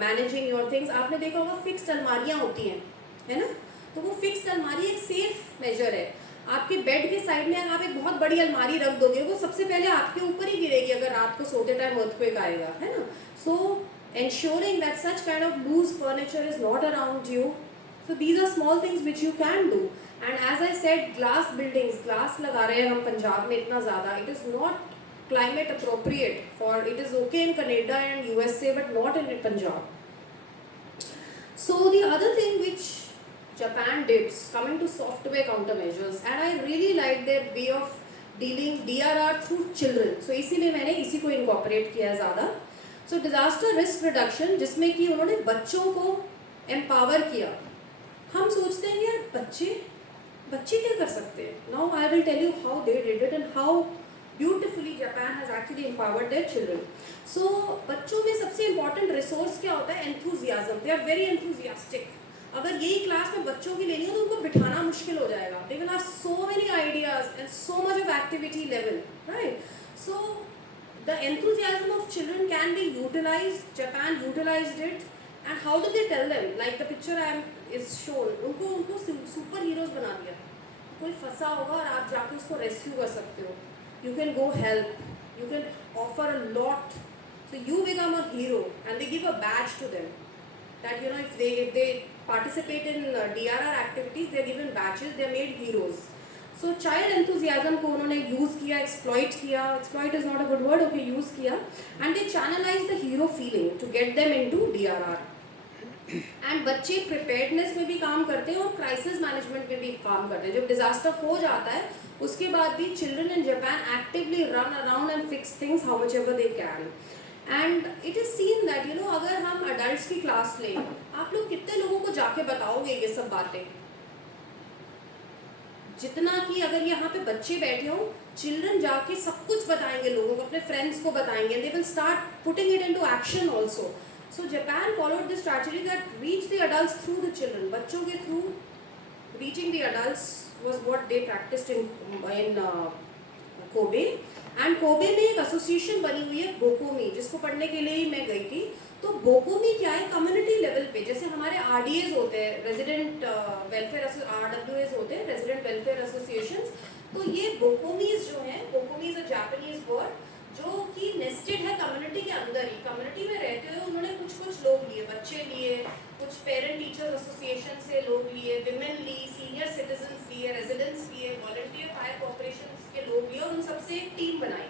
managing your things. आपने देखा होगा fixed अलमारियाँ होती हैं, है ना? तो वो फिक्स्ड अलमारी एक सेफ मेजर है. आपके बेड के साइड में अगर आप एक बहुत बड़ी अलमारी रख दोगे, वो सबसे पहले आपके ऊपर ही गिरेगी अगर रात को सोते टाइम अर्थक्वेक आएगा, है ना? सो ensuring that such kind of loose furniture is not around you. So these are small things which you can do. And as I said, glass buildings, glass लगा रहे हैं हम पंजाब में इतना ज़्यादा. It is not climate appropriate for, it is okay in Canada and USA but not in Punjab. So the other thing which Japan did, coming to software countermeasures, and I really like their way of dealing DRR through children. So इसीलिए मैंने इसी को incorporate किया ज़्यादा. So disaster risk reduction, जिसमें कि उन्होंने बच्चों को empower किया. हम सोचते हैं यार बच्चे क्या कर सकते हैं? Now I will tell you how they did it and how beautifully Japan has actually empowered their children. So बच्चों में सबसे important resource क्या होता है? Enthusiasm. They are very enthusiastic. अगर यही क्लास में बच्चों की लेनी हो तो उनको बिठाना मुश्किल हो जाएगा. They will have so many ideas and so much of activity level, right? So the enthusiasm of children can be utilized. Japan utilized it. And how do they tell them? Like the picture is shown. उनको super heroes बना दिया. कोई फंसा होगा और आप जाके उसको rescue कर सकते हो. You can go help, you can offer a lot, so you become a hero and they give a badge to them that, you know, if they participate in DRR activities, they are given badges, they are made heroes. So child enthusiasm को उन्होंने use किया, exploit is not a good word, okay, use किया, and they channelize the hero feeling to get them into DRR. And बच्चे preparedness में भी काम करते हैं और क्राइसिस मैनेजमेंट में भी काम करते हैं. जब डिजास्टर हो जाता है उसके बाद भी children in Japan actively run around and fix things how much ever they can. And it is seen that, you know, अगर हम अडल्ट्स की क्लास लें, आप लोग कितने लोगों को जाके बताओगे ये सब बातें? जितना कि अगर यहाँ पे बच्चे बैठे हों, चिल्ड्रन जाके सब कुछ बताएंगे लोगों को, अपने फ्रेंड्स को बताएंगे. They will start putting it into action also. So Japan followed this strategy that reached the adults through the children. बच्चों के through reaching the adults was what they practiced in Kobe. And Kobe में एक association बनी हुई है बोकोमी, जिसको पढ़ने के लिए ही मैं गई थी. तो बोकोमी क्या है? कम्युनिटी लेवल पे, जैसे हमारे RDAs होते हैं, रेजिडेंट वेलफेयर, RWAs होते हैं, रेजिडेंट वेलफेयर एसोसिएशंस. तो ये बोकोमीज जो हैं, बोकोमी इज अ जापानीज वर्ड जो कि नेस्टेड है कम्युनिटी के अंदर ही. कम्युनिटी में रहते हुए उन्होंने कुछ लोग लिए, बच्चे लिए, कुछ पेरेंट टीचर एसोसिएशन से लोग लिए, विमेन ली, सीनियर सिटीजन्स लिए, रेजिडेंट्स लिए, वॉलंटियर फायर कॉर्पोरेशन के लोग लिए, और उन सबसे एक टीम बनाई.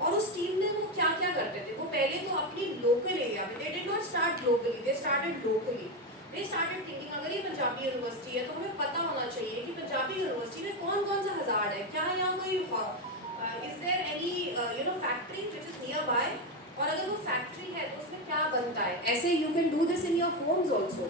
और उस टीम में वो क्या क्या करते थे? वो पहले तो अपनी लोकल एरिया में, they did not start globally, they started locally. They started thinking, अगर ये पंजाबी यूनिवर्सिटी है तो हमें पता होना चाहिए कि पंजाबी यूनिवर्सिटी में कौन कौन सा हज़ार्ड है, क्या यहाँ कोई is there any factory which is nearby, और अगर वो फैक्ट्री है तो उसमें क्या बनता है? ऐसे you can do this in your homes also.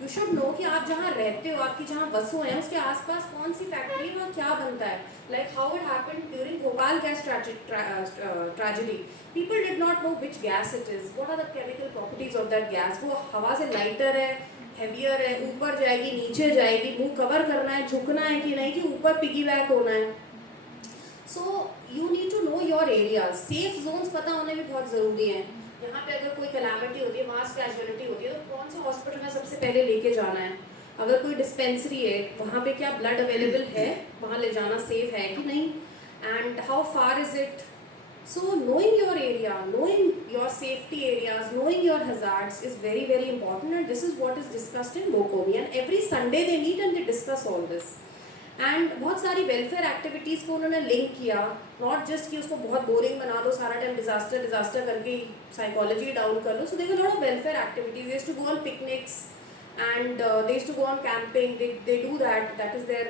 You should know कि आप जहाँ रहते हो, आपकी जहाँ वसु है, उसके आसपास कौन सी फैक्ट्री है और क्या बनता है. Like how it happened during Bhopal gas tragedy. People did not know which gas it is. What are the chemical properties of that gas? वो हवा से lighter है, heavier है, ऊपर जाएगी, नीचे जाएगी, मुंह कवर करना है, झुकना है कि नहीं, कि ऊपर पिगीबैक होना है. So you need to know your areas. Safe zones पता होने भी बहुत ज़रूरी है. यहाँ पे अगर कोई कैलामिटी होती है, मास कैजुअलिटी होती है, तो कौन सा हॉस्पिटल में सबसे पहले लेके जाना है? अगर कोई डिस्पेंसरी है, वहाँ पे क्या ब्लड अवेलेबल है, वहाँ ले जाना सेफ है कि नहीं, and how far is it. So knowing your area, knowing your safety areas, knowing your hazards is very, very important, and this is what is discussed in Bokomi. And every Sunday they meet and they discuss all this. And बहुत सारी welfare activities को उन्होंने link किया, not just कि उसको बहुत boring बना दो, सारा टाइम डिजास्टर डिजास्टर करके साइकोलॉजी डाउन कर लो. So there were lot of welfare activities. They used to go on picnics and they used to go on camping. They do that is their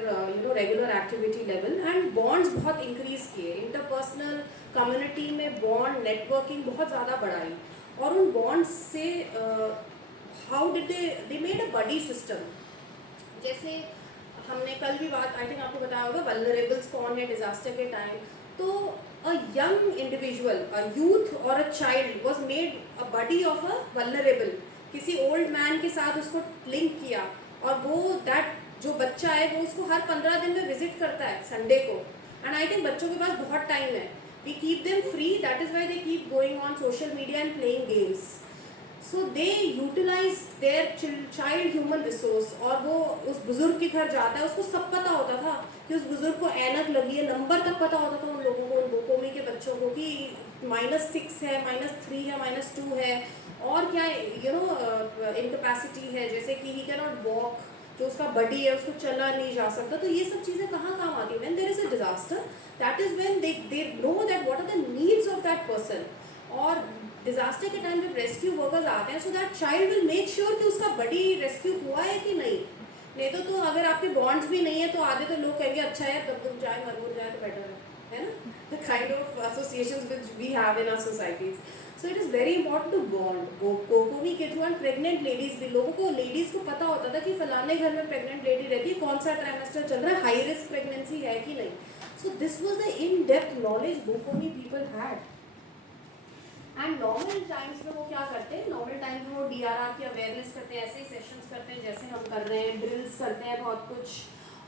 regular activity level. And bonds बहुत increase किए, interpersonal community में bond networking बहुत ज़्यादा बढ़ाई. और उन bonds से how did they made a buddy system. जैसे हमने कल भी बात आई थिंक आपको बताया होगा वल्नरेबल्स कौन है डिजास्टर के टाइम. तो a young individual, a youth or a child was made a buddy of a vulnerable. किसी ओल्ड मैन के साथ उसको लिंक किया, और वो दैट जो बच्चा है वो उसको हर 15 दिन में विजिट करता है संडे को. एंड आई थिंक बच्चों के पास बहुत टाइम है. We keep them free, that is why they keep going on social media and playing games. So they utilise their child human resource. और वो उस बुजुर्ग के घर जाता है, उसको सब पता होता था कि उस बुजुर्ग को ऐनक लगी है, नंबर तक पता होता था उन लोगों को, उन बोकोमी के बच्चों को, कि -6 है, -3 है, -2 है, और क्या इनकेपेसिटी है, जैसे कि ही कैन नॉट वॉक, जो उसका बडी है उसको चला नहीं जा सकता. तो ये सब चीज़ें कहाँ काम आती है? When there is a disaster, that is when they know that what are the needs of that person. और डिजास्टर के टाइम जब रेस्क्यू वर्कर्स आते हैं, so that child will make sure कि उसका बडी रेस्क्यू हुआ है कि नहीं. नहीं तो अगर आपके बॉन्ड्स भी नहीं है तो आधे तो लोग कहेंगे अच्छा है तब तुम जाए मर जाए तो बेटर है ना. The kind of associations which we have in our societies. So it is very important to bond. कोकोमी के थ्रू. एंड प्रेग्नेंट लेडीज़ भी, लोगों को लेडीज़ को पता होता था कि फलाने घर में प्रेग्नेंट लेडी रहती है, कौन सा ट्राइमेस्टर चल रहा है, हाई रिस्क प्रेगनेंसी है कि नहीं. So this was the in depth knowledge कोकोमी people had. And normal times में वो क्या करते हैं, नॉर्मल टाइम्स में वो DRR की अवेयरनेस करते हैं, ऐसे ही सेशंस करते हैं जैसे हम कर रहे हैं, ड्रिल्स करते हैं बहुत कुछ.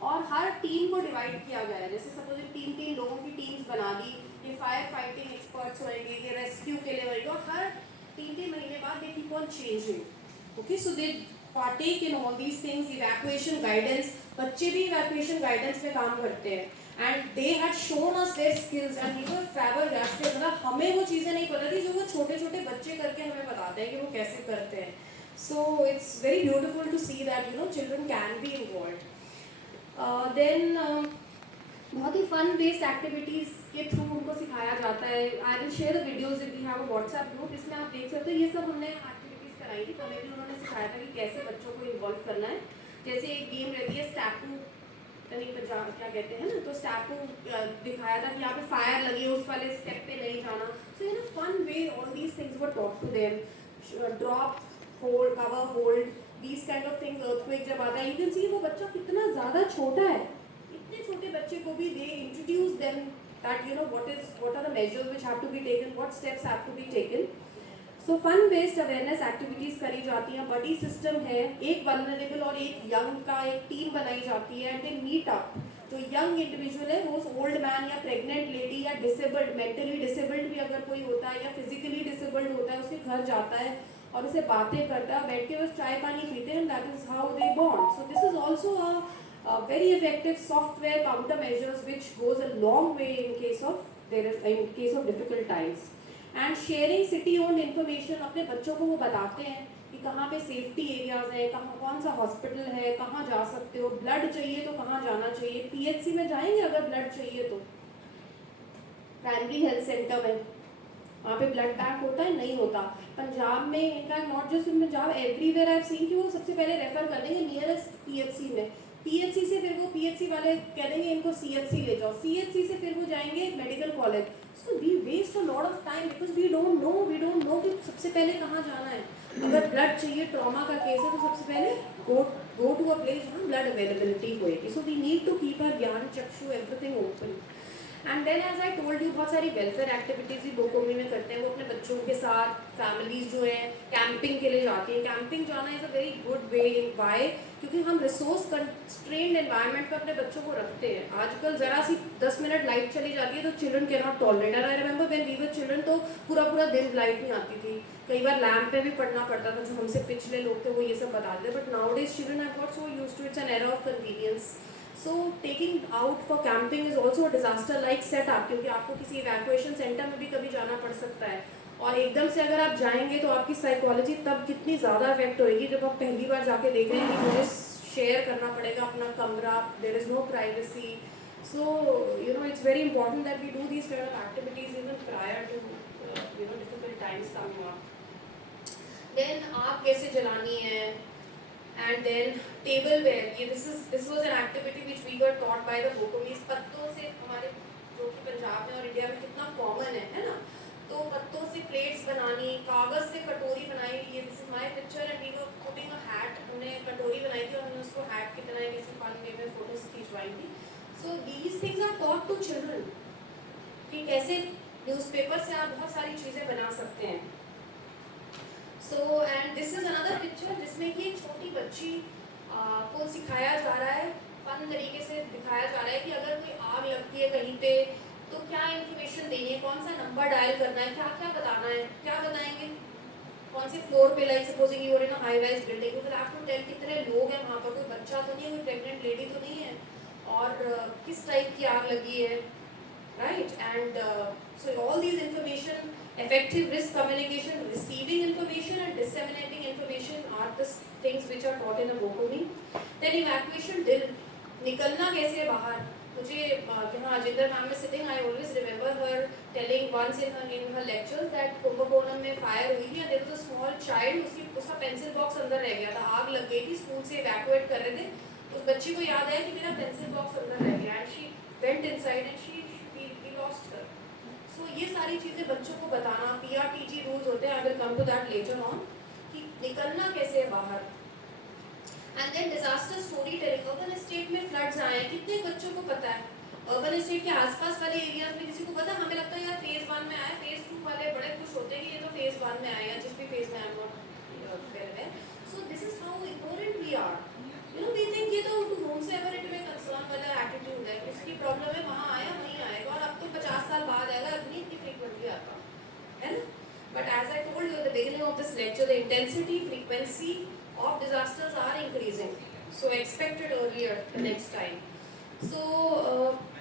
और हर टीम को डिवाइड किया गया है. जैसे सपोज 3 लोगों की टीम्स बना दी, ये फायर फाइटिंग एक्सपर्ट्स होंगे, ये रेस्क्यू के लिए होंगे, और हर 3 महीने बाद they keep on changing. Okay, so they partake in all these things. Evacuation guidance, बच्चे भी इवैक्यूएशन गाइडेंस में काम करते हैं. And they had shown us their skills and we were flabbergasted. मतलब हमें वो चीज़ें नहीं पता थी जो वो छोटे छोटे बच्चे करके हमें बताते हैं कि वो कैसे करते हैं. So it's very beautiful to see that children can be involve. Then बहुत ही फन बेस्ड एक्टिविटीज़ के थ्रू उनको सिखाया जाता है. I will share the videos if we have a WhatsApp group. इसमें आप देख सकते हो ये सब हमने एक्टिविटीज़ कराई थी. तो हमें भी उन्होंने सिखाया था कि कैसे बच्चों को इन्वॉल्व करना है. जैसे एक गेम रहती है स्टैपू, क्या कहते हैं ना, तो स्टैपू दिखाया था कि यहाँ पे फायर लगी है, उस वाले स्टेप पे नहीं जाना. So in a fun way all these things were taught to them. Drop, hold, cover, hold, these kind of things. Earthquake जब आता है, यू कैन सी वो बच्चा कितना ज़्यादा छोटा है. इतने छोटे बच्चे को भी they introduce them that what are the measures which have to be taken, what steps have to be taken. So fun based awareness activities करी जाती हैं. बडी सिस्टम है, एक वल्नरेबल और एक यंग का एक टीम बनाई जाती है. And they meet up. जो यंग इंडिविजुअल है वो ओल्ड मैन या प्रेग्नेंट लेडी या डिसेबल्ड, मेंटली डिसेबल्ड भी अगर कोई होता है या फिजिकली डिसेबल्ड होता है, उसके घर जाता है और उसे बातें करता है, बैठ के बस चाय पानी पीते हैं. That is how they bond. So this is also a very effective software countermeasures which goes a long way in case of difficult times. And sharing city owned information. अपने बच्चों को वो बताते हैं कि कहाँ पे सेफ्टी एरियाज हैं, कहाँ कौन सा हॉस्पिटल है, कहाँ जा सकते हो, ब्लड चाहिए तो कहाँ जाना चाहिए. PHC में जाएंगे अगर ब्लड चाहिए तो. प्राइमरी हेल्थ सेंटर में वहाँ पे ब्लड बैंक होता है, नहीं होता. पंजाब में in fact not just in Punjab, everywhere I have seen कि वो सबसे पहले रेफर कर देंगे नियरेस्ट PHC में. PHC से फिर वो PHC वाले कह देंगे इनको CHC ले जाओ. CHC से फिर वो जाएंगे medical college. So we waste a lot of time because we don't know कि सबसे पहले कहाँ जाना है. अगर ब्लड चाहिए, ट्रॉमा का केस है, तो सबसे पहले गो टू अ प्लेस जहाँ ब्लड अवेलेबिलिटी होएगी. So we need to keep our ज्ञान चक्षु everything open. And then as I told you, बहुत सारी वेलफेयर एक्टिविटीज़ भी बोकोमी में करते हैं. वो अपने बच्चों के साथ फैमिलीज जो है कैंपिंग के लिए जाती हैं. कैंपिंग जाना is a very good way. Why? क्योंकि हम रिसोर्स कंस्ट्रेन्ड एनवायरनमेंट पर अपने बच्चों को रखते हैं. आजकल ज़रा सी 10 मिनट लाइट चली जाती है तो children cannot tolerate. And I remember when we were children तो पूरा दिन लाइट नहीं आती थी. कई बार लैम्प पे भी पढ़ना पड़ता था. जो हमसे पिछले लोग थे वो ये सब बताते थे. But nowadays children have got so used to, it's an era of convenience. So taking out for camping is also disaster like setup. क्योंकि आपको किसी इवैक्यूएशन सेंटर में भी कभी जाना पड़ सकता है. और एकदम से अगर आप जाएंगे तो आपकी साइकोलॉजी तब कितनी ज़्यादा इफेक्ट होएगी जब आप पहली बार जाके देख रहे हैं कि मुझे शेयर करना पड़ेगा अपना कमरा, there is no privacy. So it's very important that we do these kind of activities even prior to difficult times coming up. Then आग कैसे जलानी है, and then tableware. ये this was an activity which we were taught by the Bokomis. पत्तों से हमारे जो कि पंजाब में और इंडिया में कितना कॉमन है ना, तो पत्तों से प्लेट्स बनानी, कागज से कटोरी बनाई. ये this is my picture and we were putting a hat. हमने कटोरी बनाई थी और हमने उसको हैट की तरह कैसे फन वे में फोटोज खिंचवाई थी. So these things are taught to children कि कैसे न्यूज़पेपर से आप बहुत सारी चीज़ें बना सकते हैं. So and this is another picture जिसमें कि एक छोटी बच्ची को सिखाया जा रहा है, फन तरीके से दिखाया जा रहा है कि अगर कोई आग लगती है कहीं पे तो क्या इन्फॉर्मेशन देनी है, कौन सा नंबर डायल करना है, क्या क्या बताना है, क्या बताएंगे, कौन से फ्लोर पे, like supposing you are in a high rise building, you will have to tell कितने लोग हैं वहाँ पर, कोई बच्चा तो नहीं है, कोई प्रेग्नेंट लेडी तो नहीं है, और किस टाइप की आग लगी है, right. And so all these information, effective risk communication, receiving information and disseminating information are the things which are taught in a Bokomi. Then evacuation drill, निकलना कैसे बाहर. मुझे यहाँ जिंदर मैम में sitting, I always remember her telling once in her lectures that Kumbakonam में fire हुई थी and there was a small child, उसका पेंसिल बॉक्स अंदर रह गया था, आग लग गई थी, स्कूल से evacuate कर रहे थे, उस बच्ची को याद आया कि मेरा पेंसिल बॉक्स अंदर रह गया and she went inside and we lost her. So ये सारी चीज़ें बच्चों को बताना, PRTG रूल्स होते हैं, I will come to that later on, कि निकलना कैसे है बाहर. And then disaster story telling. Urban estate में फ्लड्स आए हैं, कितने बच्चों को पता है? अर्बन एस्टेट के आसपास वाले एरियाज में किसी को पता है? हमें लगता है यार फेज 1 में आया, फेज 2 वाले बड़े खुश होते हैं कि ये तो फेज 1 में आया, जिस भी फेज में आई एम नॉट वेल है. So this is how ignorant we are. We think ये तो होम से एवर इट में कंसर्न वाला एटीट्यूड है, उसकी प्रॉब्लम है, वहाँ आया वहीं आएगा, और अब तो 50 साल बाद आएगा, इतनी फ्रीक्वेंटली आता है ना. But as I told you at the beginning of this lecture, the intensity, frequency of disasters are increasing, so expect it earlier the next time. So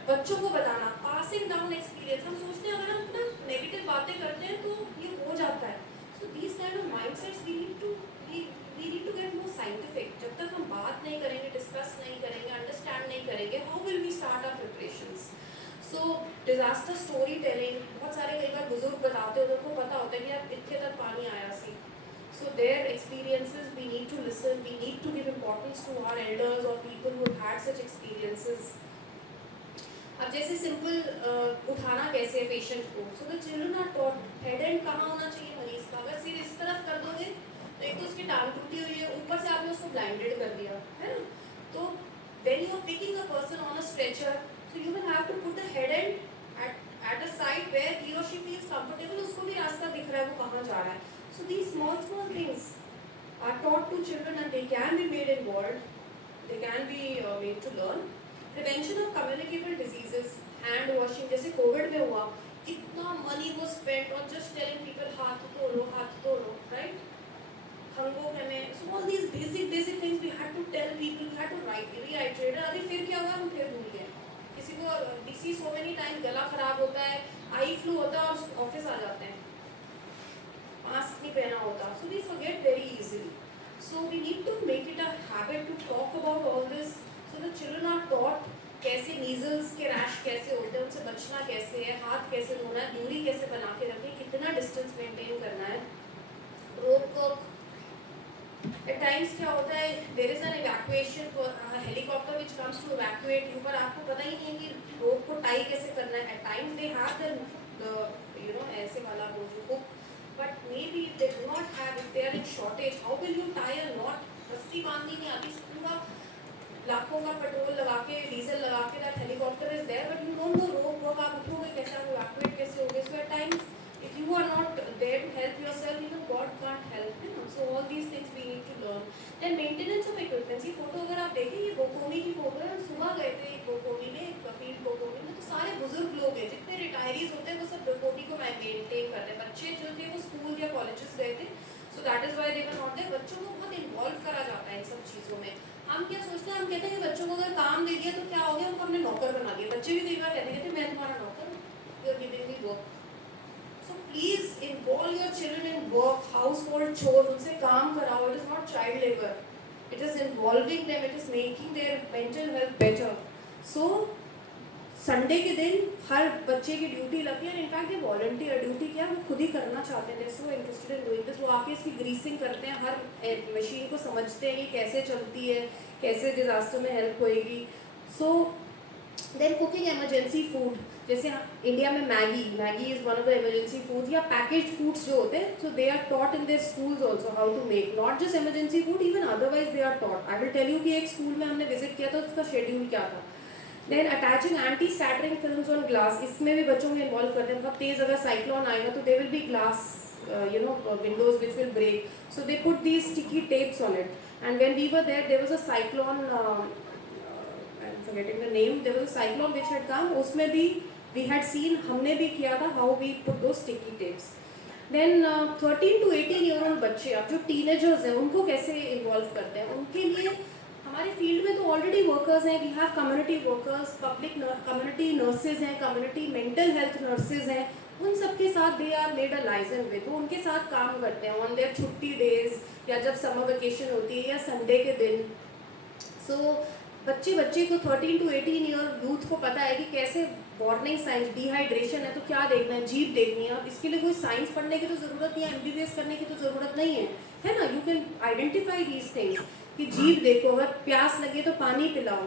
बच्चों को बताना, passing down experience. हम सोचते हैं अगर हम अपना नेगेटिव बातें करते हैं तो ये हो जाता है. So these kind of mindsets we need to get more scientific. जब तक हम बात नहीं करेंगे, डिस्कस नहीं करेंगे, अंडरस्टैंड नहीं करेंगे, how will we start our preparations? So disaster story telling, बहुत सारे कई बार बुजुर्ग बताते हैं, उनको पता होता है कि यार इतने तक पानी आया सी. So their experiences, we need to listen, we need to give importance to our elders or people who have had such experiences. अब जैसे सिंपल उठाना कैसे है पेशेंट को. So the children are taught, head end कहाँ होना चाहिए मरीज का. अगर सिर इस तरफ कर दोगे तो एक तो उसकी टांग टूटी हुई है, ऊपर से आपने उसको ब्लाइंडेड कर दिया है ना. तो when you are picking a person on a stretcher, so you will have to put the head end at a side where he or she feels comfortable, उसको भी रास्ता दिख रहा है वो कहाँ जा रहा है. So these small things are taught to children and they can be made involved, they can be made to learn. Prevention of communicable diseases, hand washing, जैसे कोविड में हुआ, कितना money was spent on just telling people हाथ धो लो, right? खंगों में, so all these basic things we had to tell people, we had to reiterate. अभी फिर क्या हुआ, हम फिर भूल गए. किसी को disease so many times, गला खराब होता है, आई फ्लू होता है और ऑफिस आ जाते हैं, मास्क नहीं पहना होता. So we forget very easily. So we need to make it a habit to talk about all this. So the children are taught कैसे मीजल्स के रैश कैसे होते हैं, उनसे बचना कैसे है, हाथ कैसे धोना है, दूरी कैसे बना के रखनी है, कितना डिस्टेंस मेंटेन करना है. रोक एट टाइम्स क्या होता है, there is an evacuation helicopter which comes to evacuate you, पर आपको पता ही नहीं है कि रोप को टाई कैसे करना है. At times they have the ऐसे वाला वो hook, but maybe if they do not have, if they are in shortage, how will you tie a knot? रस्सी बांधनी नहीं आती, पूरा लाखों का पेट्रोल लगा के, डीजल लगा के, that helicopter is there, but you don't know rope, आप उठोगे कैसे, आप evacuate कैसे होगे. So at times, if you are not there to help yourself, God can't help, So all these things we need to learn. Then maintenance of equipment. ये photo अगर आप देखें, ये बोकोमी की फोटो है. सुबह गए थे एक बोकोमी में, एक फील्ड बोकोमी में, तो सारे बुजुर्ग लोग हैं, जितने रिटायरीज होते हैं वो सब बोकोमी को मेंटेन करते हैं. बच्चे जो थे वो स्कूल या कॉलेजेस गए थे, so that is why they were not there. बच्चों को बहुत इन्वॉल्व करा जाता है इन सब चीज़ों में. हम क्या सोचते हैं, हम कहते हैं कि बच्चों को अगर काम दे दिया तो क्या हो गया, उनको हमने नौकर बना दिया. बच्चे भी कई बार कहते हैं मैं तुम्हारा नौकर हूँ, you are giving me work. So please involve your children in work, household chores, उनसे काम कराओ. It is not child labor. it is involving them, it is making their mental health better. So Sunday के दिन हर बच्चे की duty लगती है, in fact ये वॉलंटियर ड्यूटी क्या वो खुद ही करना चाहते हैं, so interested in doing this. वो आके इसकी ग्रीसिंग करते हैं, हर मशीन को समझते हैं ये कैसे चलती है, कैसे डिज़ास्टर में हेल्प होएगी। So then cooking emergency food, जैसे इंडिया में Maggi is one of the emergency food, या पैकेज फूड्स जो होते हैं, so they are taught in their schools also how to make, not just emergency food, even otherwise they are taught. I will tell you कि एक school में हमने visit किया था, उसका शेड्यूल क्या था। Then attaching anti shattering films on glass, इसमें भी बच्चों को इन्वॉल्व करते हैं। बहुत तेज़ अगर साइक्लोन आएगा तो they will B glass windows which will break, so they put these sticky tapes on it. And when we were there was a cyclone, I'm forgetting the name, there was a cyclone which had come, उसमें भी we had seen, हमने भी किया था how we put those sticky tapes. Then 13 to 18 year old बच्चे, अब जो teenagers हैं उनको कैसे इन्वॉल्व करते हैं, उनके लिए हमारे फील्ड में तो ऑलरेडी वर्कर्स हैं, we have community workers, public community nurses हैं, कम्युनिटी मेंटल हेल्थ नर्सेज हैं, उन सबके साथ they are led a liaison with, वो उनके साथ काम करते हैं ऑन देयर छुट्टी डेज, या जब समर वेकेशन होती है, या संडे के दिन। सो बच्चे को 13 to 18 ईयर यूथ को पता है कि कैसे वार्निंग साइंस, डिहाइड्रेशन है तो क्या देखना है, जीभ देखनी है। अब इसके लिए कोई साइंस पढ़ने की तो ज़रूरत नहीं है, MBBS करने की तो ज़रूरत नहीं है ना। You can identify these things कि जीभ देखो, अगर प्यास लगे तो पानी पिलाओ,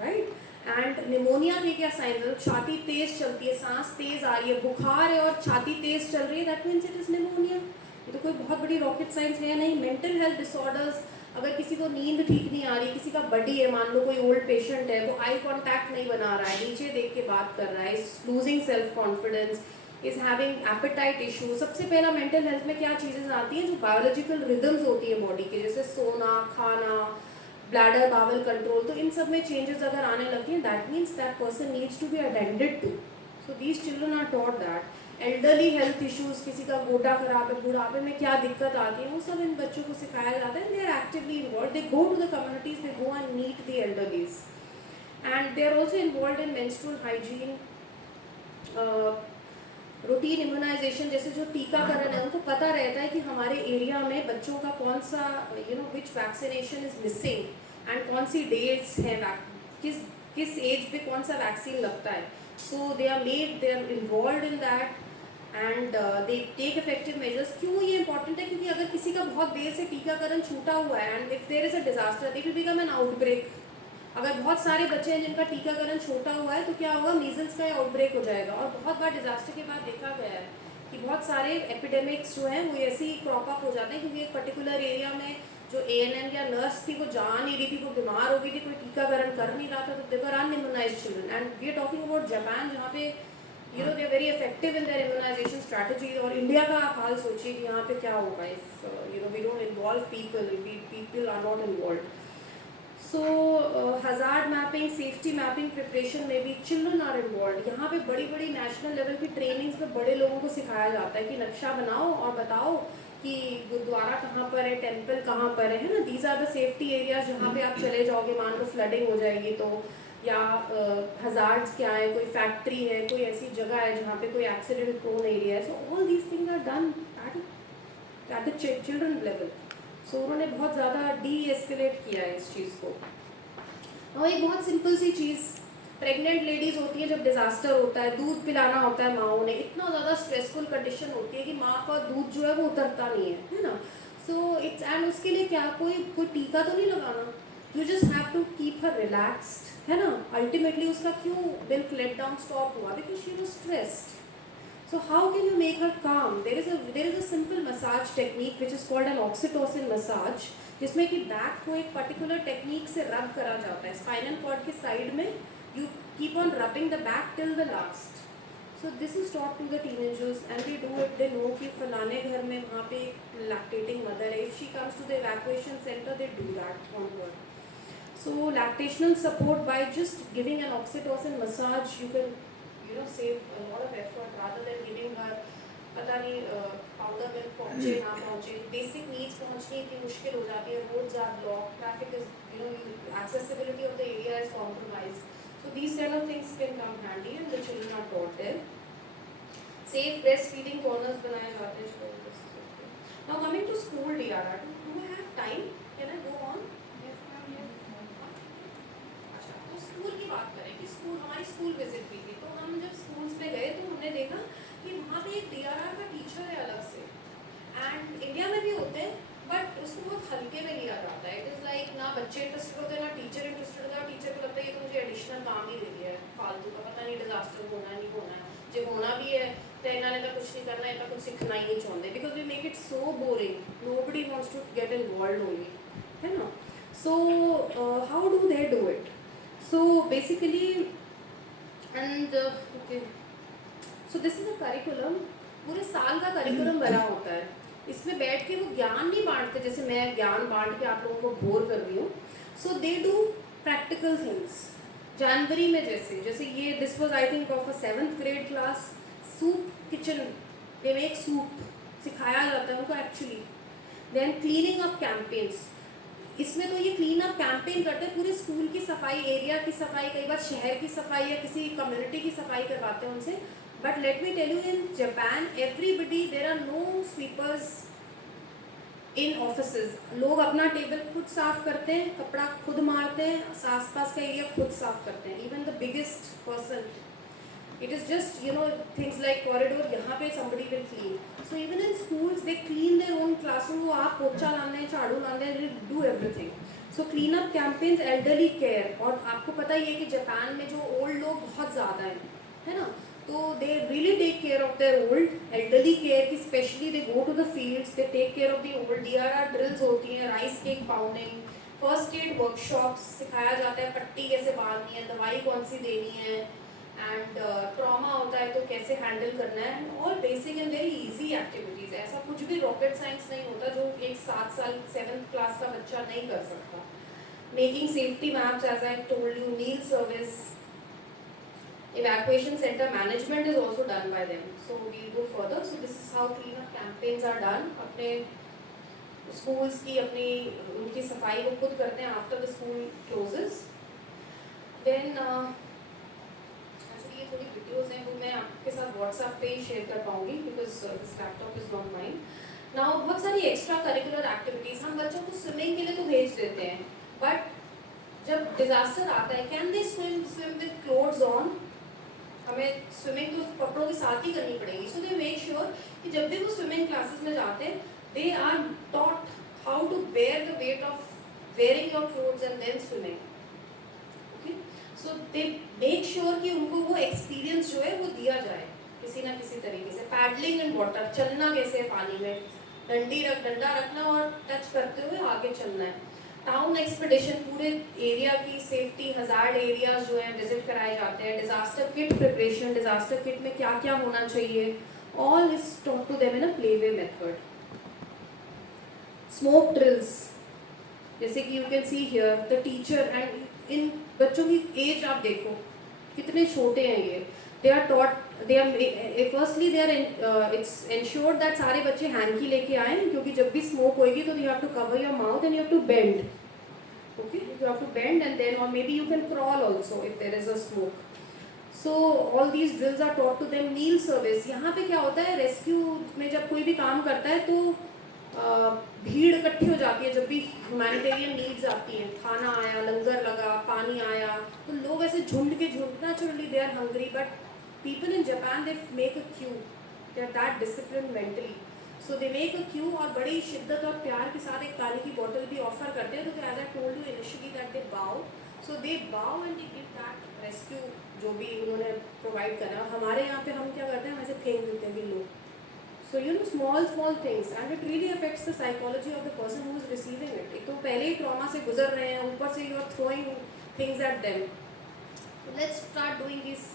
राइट। एंड निमोनिया के क्या साइंस है, छाती तेज चलती है, सांस तेज आ रही है, बुखार है और छाती तेज चल रही है, that means it is pneumonia. ये तो कोई बहुत बड़ी रॉकेट साइंस है नहीं। मेंटल हेल्थ डिसऑर्डर्स, अगर किसी को नींद ठीक नहीं आ रही, किसी का बडी है, मान लो कोई ओल्ड पेशेंट है, वो आई कांटेक्ट नहीं बना रहा है, नीचे देख के बात कर रहा है, is losing self confidence, is having appetite issue. सबसे पहला मेंटल हेल्थ में क्या चीज़ें आती हैं, जो बायोलॉजिकल रिदम्स होती है बॉडी के, जैसे सोना, खाना, ब्लैडर, बावल कंट्रोल, तो इन सब में चेंजेस अगर आने लगती हैं, that means that person needs to be attended to. So these children are taught that. Elderly health issues, किसी का गोटा खराब है, बुढ़ापे में क्या दिक्कत आती है, वो सब इन बच्चों को सिखाया जाता है। They are actively involve, they go to the communities, they go and meet the elderlies, and they are also involve in menstrual hygiene, routine immunization, जैसे जो टीकाकरण है, उनको पता रहता है कि हमारे एरिया में बच्चों का कौन सा विच वैक्सीनेशन इज मिसिंग एंड कौन सी डेट्स हैं, किस एज पे कौन सा वैक्सीन लगता है। So they are involve in that and they take effective measures. क्यों ये इंपॉर्टेंट है, क्योंकि अगर किसी का बहुत देर से टीकाकरण छूटा हुआ है and if there is a disaster, it will become an outbreak. अगर बहुत सारे बच्चे हैं जिनका टीकाकरण छोटा हुआ है, तो क्या होगा, मीजल्स का आउटब्रेक हो जाएगा। और बहुत बार डिजास्टर के बाद देखा गया है कि बहुत सारे एपिडेमिक्स जो हैं वो ऐसे ही क्रॉप अप हो जाते हैं, क्योंकि एक पर्टिकुलर एरिया में जो ANM या नर्स थी वो जा नहीं रही थी, वो बीमार हो गई थी, कोई टीकाकरण कर नहीं रहा था, तो they were unimmunized children. And we are talking about Japan, जहाँ पे they are very effective in their immunization strategy. और इंडिया का आप हाल सोचिए कि यहाँ पे क्या होगा if we don't involve people are not involve. So hazard mapping, safety mapping preparation में भी चिल्ड्रन आर इन्वॉल्व। यहाँ पे बड़ी बड़ी नेशनल लेवल की ट्रेनिंग्स में बड़े लोगों को सिखाया जाता है कि नक्शा बनाओ और बताओ कि गुरुद्वारा कहाँ पर है, टेम्पल कहाँ पर है ना। These are the safety areas जहाँ पे आप चले जाओगे, मान लो फ्लडिंग हो जाएगी तो, या हज़ार्ड्स क्या है, कोई फैक्ट्री है, कोई ऐसी जगह है जहाँ पे कोई एक्सीडेंट प्रोन एरिया है। So all these things are done at the children level. So उन्होंने बहुत ज़्यादा डी एस्केलेट किया है इस चीज़ को। और एक बहुत सिंपल सी चीज़, प्रेग्नेंट लेडीज़ होती हैं, जब डिज़ास्टर होता है, दूध पिलाना होता है माँओं ने, इतना ज़्यादा स्ट्रेसफुल कंडीशन होती है कि माँ का दूध जो है वो उतरता नहीं है ना। सो इट्स एंड उसके लिए क्या, कोई टीका तो नहीं लगाना, you just have to keep her relaxed, है ना। अल्टीमेटली उसका क्यों मिल्क लेट डाउन स्टॉप हुआ, because she was stressed. So how can you make her calm? There is a simple massage technique which is called an oxytocin massage, जिसमें कि back को एक particular technique से रब करा जाता है स्पाइनल कॉर्ड के साइड में। You keep on rubbing the back till the last. So this is taught to the teenagers and they do it. They know कि फलाने घर में वहाँ पे लैक्टेटिंग मदर है, if she comes to the evacuation centre they do that on her. So lactational support, by just giving an oxytocin massage, you can save a lot of effort rather than giving her पता नहीं powder milk पहुँचे ना पहुँचे। Basic needs पहुँचनी इतनी मुश्किल हो जाती है, roads are block, traffic is accessibility of the area is compromised. So these kind of things can come handy and the children are taught there. Safe breastfeeding corners बनाए जाते हैं। Now coming to school DRR, do I have time? Can I go on? तो school की बात करें कि school, हमारी school visit हुई थी, तो हम जब स्कूल्स में गए तो हमने देखा कि वहाँ पे एक DRR का टीचर है अलग से, एंड इंडिया में भी होते हैं बट उसको बहुत हल्के में लिया जाता है. इट इज़ लाइक ना बच्चे इंटरेस्टेड होते हैं ना टीचर इंटरेस्टेड होता है. टीचर को लगता है ये तो मुझे एडिशनल काम ही दे दिया है फालतू का, पता नहीं डिजास्टर होना है नहीं होना है, जो होना भी है तो इन्होंने तो कुछ नहीं करना, इतना कुछ सीखना ही नहीं चाहते, because we make it so boring, nobody wants to get involve only, है ना. So how do they do it? So basically and okay, so this is a curriculum. पूरे साल का करिकुलम बना होता है. इसमें बैठ के वो ज्ञान नहीं बांटते जैसे मैं ज्ञान बांट के आप लोगों को बोर कर रही हूँ. So they do practical things. जनवरी में जैसे ये this was I think of a 7th grade class. Soup kitchen, they make soup, सिखाया जाता है उनको actually. Then cleaning up campaigns. इसमें तो ये क्लीन अप कैंपेन करते हैं, पूरे स्कूल की सफाई, एरिया की सफाई, कई बार शहर की सफाई या किसी कम्युनिटी की सफाई करवाते हैं उनसे. But let me tell you, in Japan everybody, there are no sweepers in offices. लोग अपना टेबल खुद साफ करते हैं, कपड़ा खुद मारते हैं, आसपास का एरिया खुद साफ करते हैं. Even the biggest person, it is just things like corridor, यहाँ पे somebody will clean. So even in schools they clean their own classroom. वो आप पोछा लाने हैं, झाड़ू लाने हैं, they do everything. So clean up campaigns, elderly care. और आपको पता ही है कि जापान में जो ओल्ड लोग बहुत ज़्यादा हैं, है ना, तो they really take care of their old. elderly care की specially they go to the fields, they take care of the old. DRR drills होती हैं, rice cake pounding, first aid workshops सिखाया जाता है, पट्टी कैसे बांधनी है, दवाई कौन सी देनी है, एंड ट्रॉमा होता है तो कैसे हैंडल करना है. All basic and very easy activities. ऐसा कुछ भी रॉकेट साइंस नहीं होता जो एक 7 साल 7th क्लास का बच्चा नहीं कर सकता. Making safety maps, as I told you, meal service, evacuation center management is also done by them. So we'll go further. So this is how clean up campaigns are done. अपने schools की अपनी उनकी सफाई वो खुद करते हैं after the school closes. Then ये थोड़ी वीडियोस हैं वो मैं आपके साथ व्हाट्सएप पे शेयर कर पाऊंगी because this laptop is not mine. Now बहुत सारी एक्स्ट्रा करिकुलर एक्टिविटीज हम बच्चों को स्विमिंग के लिए तो भेज देते हैं, बट जब डिजास्टर आता है can they swim with clothes on. हमें स्विमिंग तो कपड़ों के साथ ही करनी पड़ेगी. सो दे मेक श्योर कि जब भी वो स्विमिंग क्लासेस में जाते हैं they are taught how to bear the weight of wearing your clothes and then swimming. So they make sure कि उनको वो एक्सपीरियंस जो है वो दिया जाए किसी ना किसी तरीके से. पैडलिंग इन वाटर, चलना कैसे है पानी में, डंडा रखना और टच करते हुए आगे चलना है. टाउन एक्सपेडिशन, पूरे एरिया की सेफ्टी, हजार्ड एरियाज जो है विजिट कराए जाते हैं. Disaster kit preparation, disaster kit में क्या क्या होना चाहिए, all is taught to them in a play way method. Smoke drills, जैसे कि you can see here the teacher, and in बच्चों की एज आप देखो कितने छोटे हैं ये. They are taught, they are firstly they are it's ensured that सारे बच्चे हैंकी लेके आए, क्योंकि जब भी स्मोक होएगी तो you have to cover your mouth and you have to bend. Okay, you have to bend and then और maybe you can crawl also if there is a smoke. So all these drills are taught to them. Meal service, यहाँ पे क्या होता है, rescue में जब कोई भी काम करता है तो भीड़ इकट्ठी हो जाती है. जब भी ह्यूमैनिटेरियन नीड्स आती हैं, खाना आया, लंगर लगा, पानी आया, तो लोग ऐसे झुंड naturally they are hungry, but people in Japan they make a queue, they are that discipline mentally. So they make a queue और बड़ी शिद्दत और प्यार के साथ एक पानी की बोतल भी ऑफर करते हैं. तो as I told you initially that they bow, so they bow and they give that rescue जो भी उन्होंने प्रोवाइड करना. हमारे यहाँ पे हम क्या करते हैं, वैसे फेंक देते हैं कि लोग. So small things, and it really affects the psychology of the person who is receiving it. एक तो पहले ही ट्रॉमा से गुजर रहे हैं, ऊपर से you are throwing things at them. Let's start doing these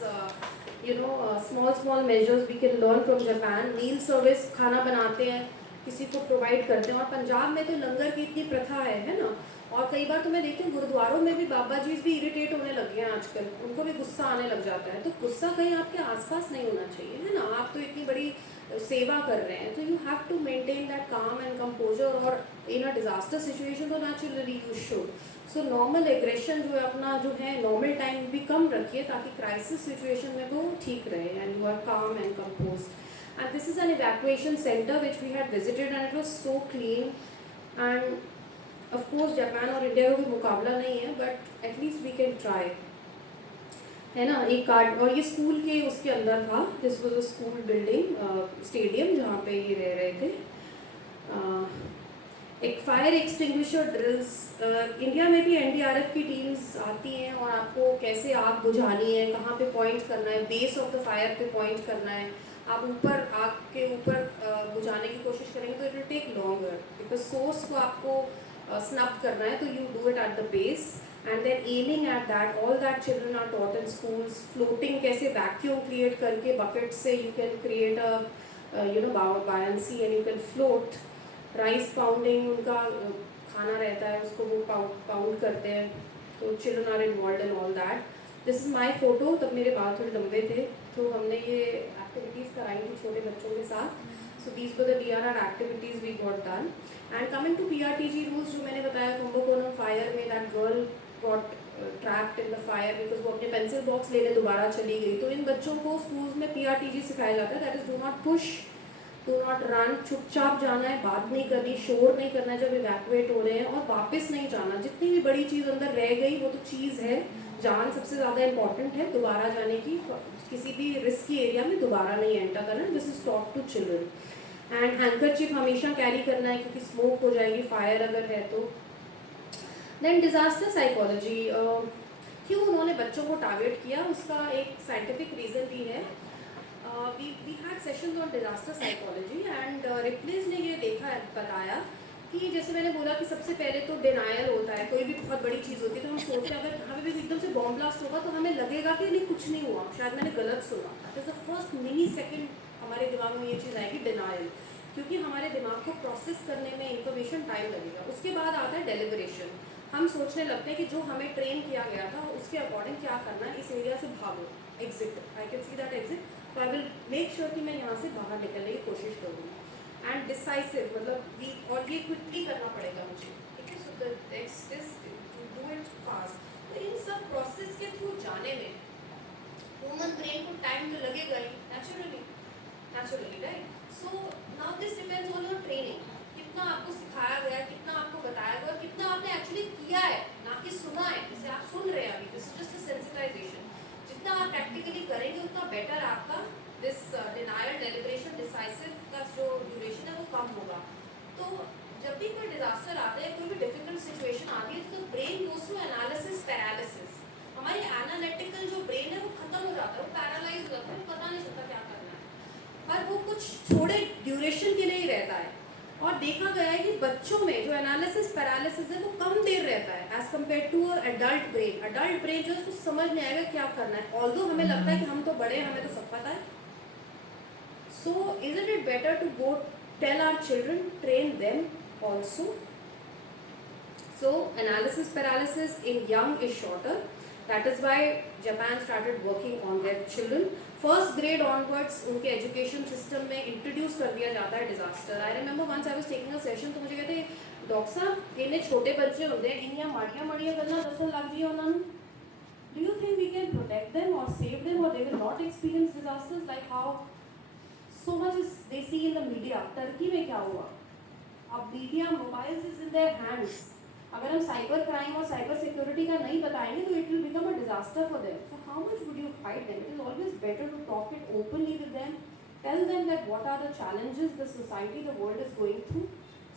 small measures we can learn from Japan. Meal service, खाना बनाते हैं, किसी को प्रोवाइड करते हैं. और पंजाब में तो लंगर की इतनी प्रथा है ना. और कई बार तो मैं देखती हूँ गुरुद्वारों में भी बाबा जी भी इरिटेट होने लग गए हैं आजकल, उनको भी गुस्सा आने लग जाता है. तो गुस्सा कहीं आपके आसपास नहीं होना चाहिए, है ना. आप तो इतनी बड़ी सेवा कर रहे हैं, तो you have to maintain that calm and composure. और इन अ डिजास्टर सिचुएशन तो naturally you should. So normal aggression जो है अपना जो है नॉर्मल टाइम भी कम रखिए ताकि क्राइसिस सिचुएशन में वो ठीक रहे and you are calm and compose. And this is an evacuation centre which we had visited and it was so clean. And of course Japan और इंडिया का कोई मुकाबला नहीं है, but at least we can try. है ना, एक card. और ये स्कूल के उसके अंदर था, this was a school building stadium जहाँ पे ये रह रहे थे। एक फायर एक्सटिंग्विशर ड्रिल्स, इंडिया में भी एनडीआरएफ की टीम्स आती हैं और आपको कैसे आग बुझानी है, कहाँ पे पॉइंट करना है, बेस ऑफ द फायर पे पॉइंट करना है। आप ऊपर आग के ऊपर बुझाने की कोशिश करेंगे तो it will take longer, because source को आपको स्नप करना है, तो you do it at the base and then aiming at that. All that children are taught in schools. Floating, कैसे vacuum create करके bucket से you can create a buoyancy and you can float. Rice pounding उनका खाना रहता है, उसको वो pound करते हैं, तो children are involved in all that. This is my photo, तब मेरे बाल थोड़े लंबे थे, तो हमने ये activities कराई थी छोटे बच्चों के साथ. So these were the DRR activities we got done. And coming to PRTG rules, जो मैंने बताया कुंभकोणम फायर में that girl got trapped in the fire because वो अपने पेंसिल बॉक्स लेने दोबारा चली गई। तो इन बच्चों को स्कूल्स में PRTG सिखाया जाता है, that is do not push, do not run, चुपचाप जाना है, बात नहीं करनी, शोर नहीं करना है जब इवैक्यूएट हो रहे हैं, और वापस नहीं जाना। जितनी भी बड़ी चीज़ अंदर रह गई वो तो चीज़ है, जान सबसे ज़्यादा इंपॉर्टेंट है, दोबारा जाने की, किसी भी रिस्की एरिया में दोबारा नहीं एंटर करना। This is talk to children. And handkerchief हमेशा कैरी करना है क्योंकि स्मोक हो जाएगी फायर अगर है तो। देन डिज़ास्टर साइकोलॉजी, क्यों उन्होंने बच्चों को टारगेट किया, उसका एक साइंटिफिक रीज़न भी है। We had sessions on disaster psychology and replace ने ये बताया कि जैसे मैंने बोला कि सबसे पहले तो डिनायल होता है, कोई भी बहुत बड़ी चीज़ होती है तो हम सोचते हैं अगर हमें भी एकदम से बॉम्ब ब्लास्ट होगा तो हमें लगेगा कि नहीं कुछ नहीं हुआ, शायद मैंने गलत सुना। That is the first mini second हमारे दिमाग में ये चीज़ आएगी, डिनायल, क्योंकि हमारे दिमाग को प्रोसेस करने में इंफॉर्मेशन टाइम लगेगा। उसके बाद आता है डेलिब्रेशन, हम सोचने लगते हैं कि जो हमें ट्रेन किया गया था उसके अकॉर्डिंग क्या करना है, इस एरिया से भागो, exit, I can see that exit, तो आई विल मेक श्योर कि मैं यहाँ से बाहर निकलने की कोशिश करूँगी। एंड डिसाइसिव, मतलब और ये क्विकली करना पड़ेगा मुझे, ठीक है, so the next is to do it fast. तो इन सब प्रोसेस के थ्रू जाने में ह्यूमन ब्रेन को टाइम तो लगेगा ही, naturally right. So now this depends on your training, कितना आपको सिखाया गया, कितना आपको बताया गया, कितना आपने एक्चुअली किया है, ना कि सुना है। जैसे आप सुन रहे हैं अभी, this is just a sensitization, जितना आप प्रैक्टिकली करेंगे उतना बेटर आपका दिस डिनायल, डेलिब्रेशन, डिसाइसिव का जो ड्यूरेशन है वो कम होगा। तो जब भी कोई डिजास्टर आता है, कोई भी डिफिकल्ट सिचुएशन आती है, तो brain goes through analysis paralysis. हमारी एनालिटिकल जो ब्रेन है वो खत्म हो जाता है, वो पैरालाइज हो जाता है, पता नहीं चलता क्या करना है, पर वो कुछ थोड़े ड्यूरेशन के लिए ही रहता है। और देखा गया है कि बच्चों में जो एनालिसिस पैरालिसिस है वो कम देर रहता है as compare to adult brain. Adult brain जो है उसको समझ नहीं आएगा क्या करना है, ऑल्दो हमें लगता है कि हम तो बड़े हैं, हमें तो सब पता है। So isn't it better to go tell our children, train them also. So analysis paralysis in young is shorter, that is why Japan started working on their children. First grade onwards उनके education system में introduce कर दिया जाता है disaster. I remember once I was taking a session, तो मुझे कहते doctor साहब इन्हें छोटे बच्चे होते हैं, इन्हें माड़ियाँ करना 10 साल लग जी उन्होंने, do you think we can protect them और सेव देम और they will not experience disasters like how so much is they see in the media. Turkey में क्या हुआ, अब media mobiles is in their hands, अगर हम cyber crime और cyber security का नहीं बताएंगे तो it will become a disaster for them. So how much would you fight them? It is always better to talk it openly with them, tell them that what are the challenges the society, the world is going through.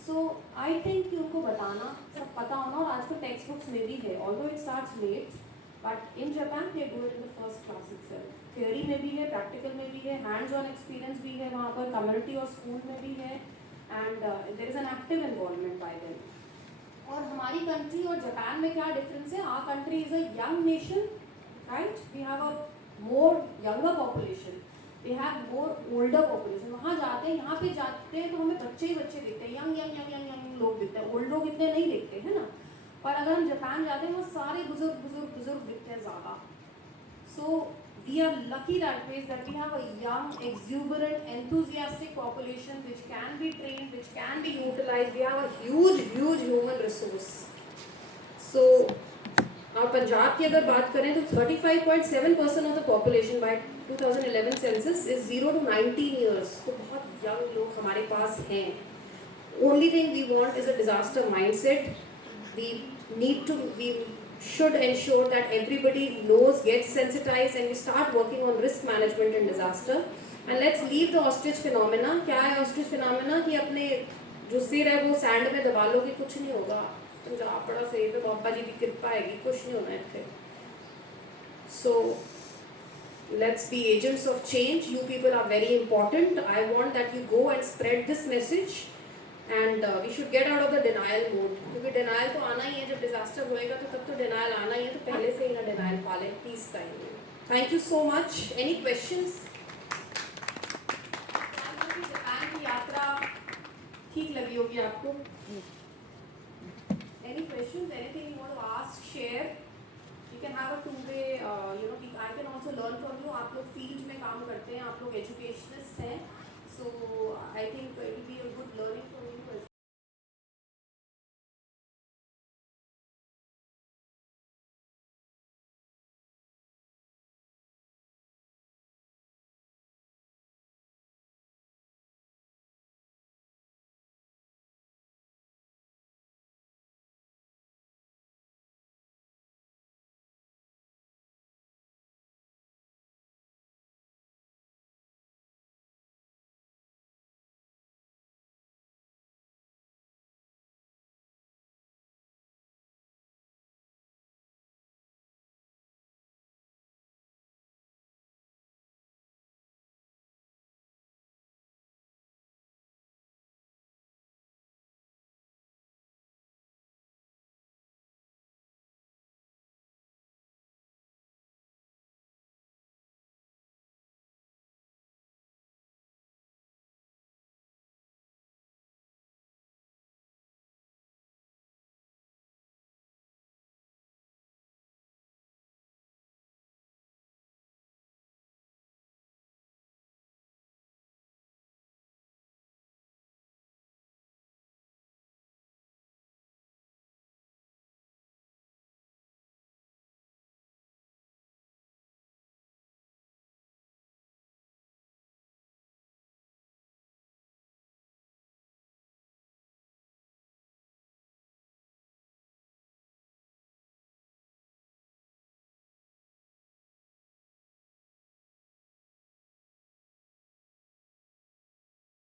So I think कि उनको बताना, सब पता होना, और आजकल text books में भी है, although it starts late, but in Japan they do it in the first class itself. Theory में भी है, प्रैक्टिकल में भी है, हैंड्स ऑन एक्सपीरियंस भी है वहाँ पर, कम्युनिटी और स्कूल में भी है, and there is an active involvement by them. और हमारी कंट्री और जापान में क्या डिफरेंस है? Our country is a young nation, right, we have a more younger population, we have more older population. वहाँ जाते हैं, यहाँ पे जाते हैं तो हमें बच्चे ही बच्चे दिखते हैं, young young young young young लोग दिखते हैं, ओल्ड लोग इतने नहीं दिखते हैं ना। और अगर हम जापान जाते हैं वो सारे बुजुर्ग बुजुर्ग बुजुर्ग दिखते हैं ज़्यादा। सो we are lucky that way, that we have a young, exuberant, enthusiastic population which can be trained, which can be utilized. We have a huge human resource. So और पंजाब की अगर बात करें तो 35.7% of the population by 2011 census is 0 to 19 years. तो बहुत young लोग हमारे पास हैं। Only thing we want is a disaster mindset. We need to should ensure that everybody knows, gets sensitized, and we start working on risk management in disaster. And let's leave the ostrich phenomena. क्या है ostrich phenomena? कि अपने जो सिर है वो sand में दबा लो कि कुछ नहीं होगा, तुम जा पड़ा सही तो बाबा जी की कृपा आएगी, कुछ नहीं होना है। So let's be agents of change. You people are very important. I want that you go and spread this message. And we should get out of the denial mode, क्योंकि denial तो आना ही है, जब disaster होएगा तो तब तो denial आना ही है, तो पहले से ही ना denial पालें, please kindly. Thank you so much. Any questions? Japan की यात्रा ठीक लगी होगी आपको? Any questions? Anything you want to ask, share? You can have a two-way. I can also learn from you. आप लोग field में काम करते हैं, आप लोग educationists हैं, so I think it will be a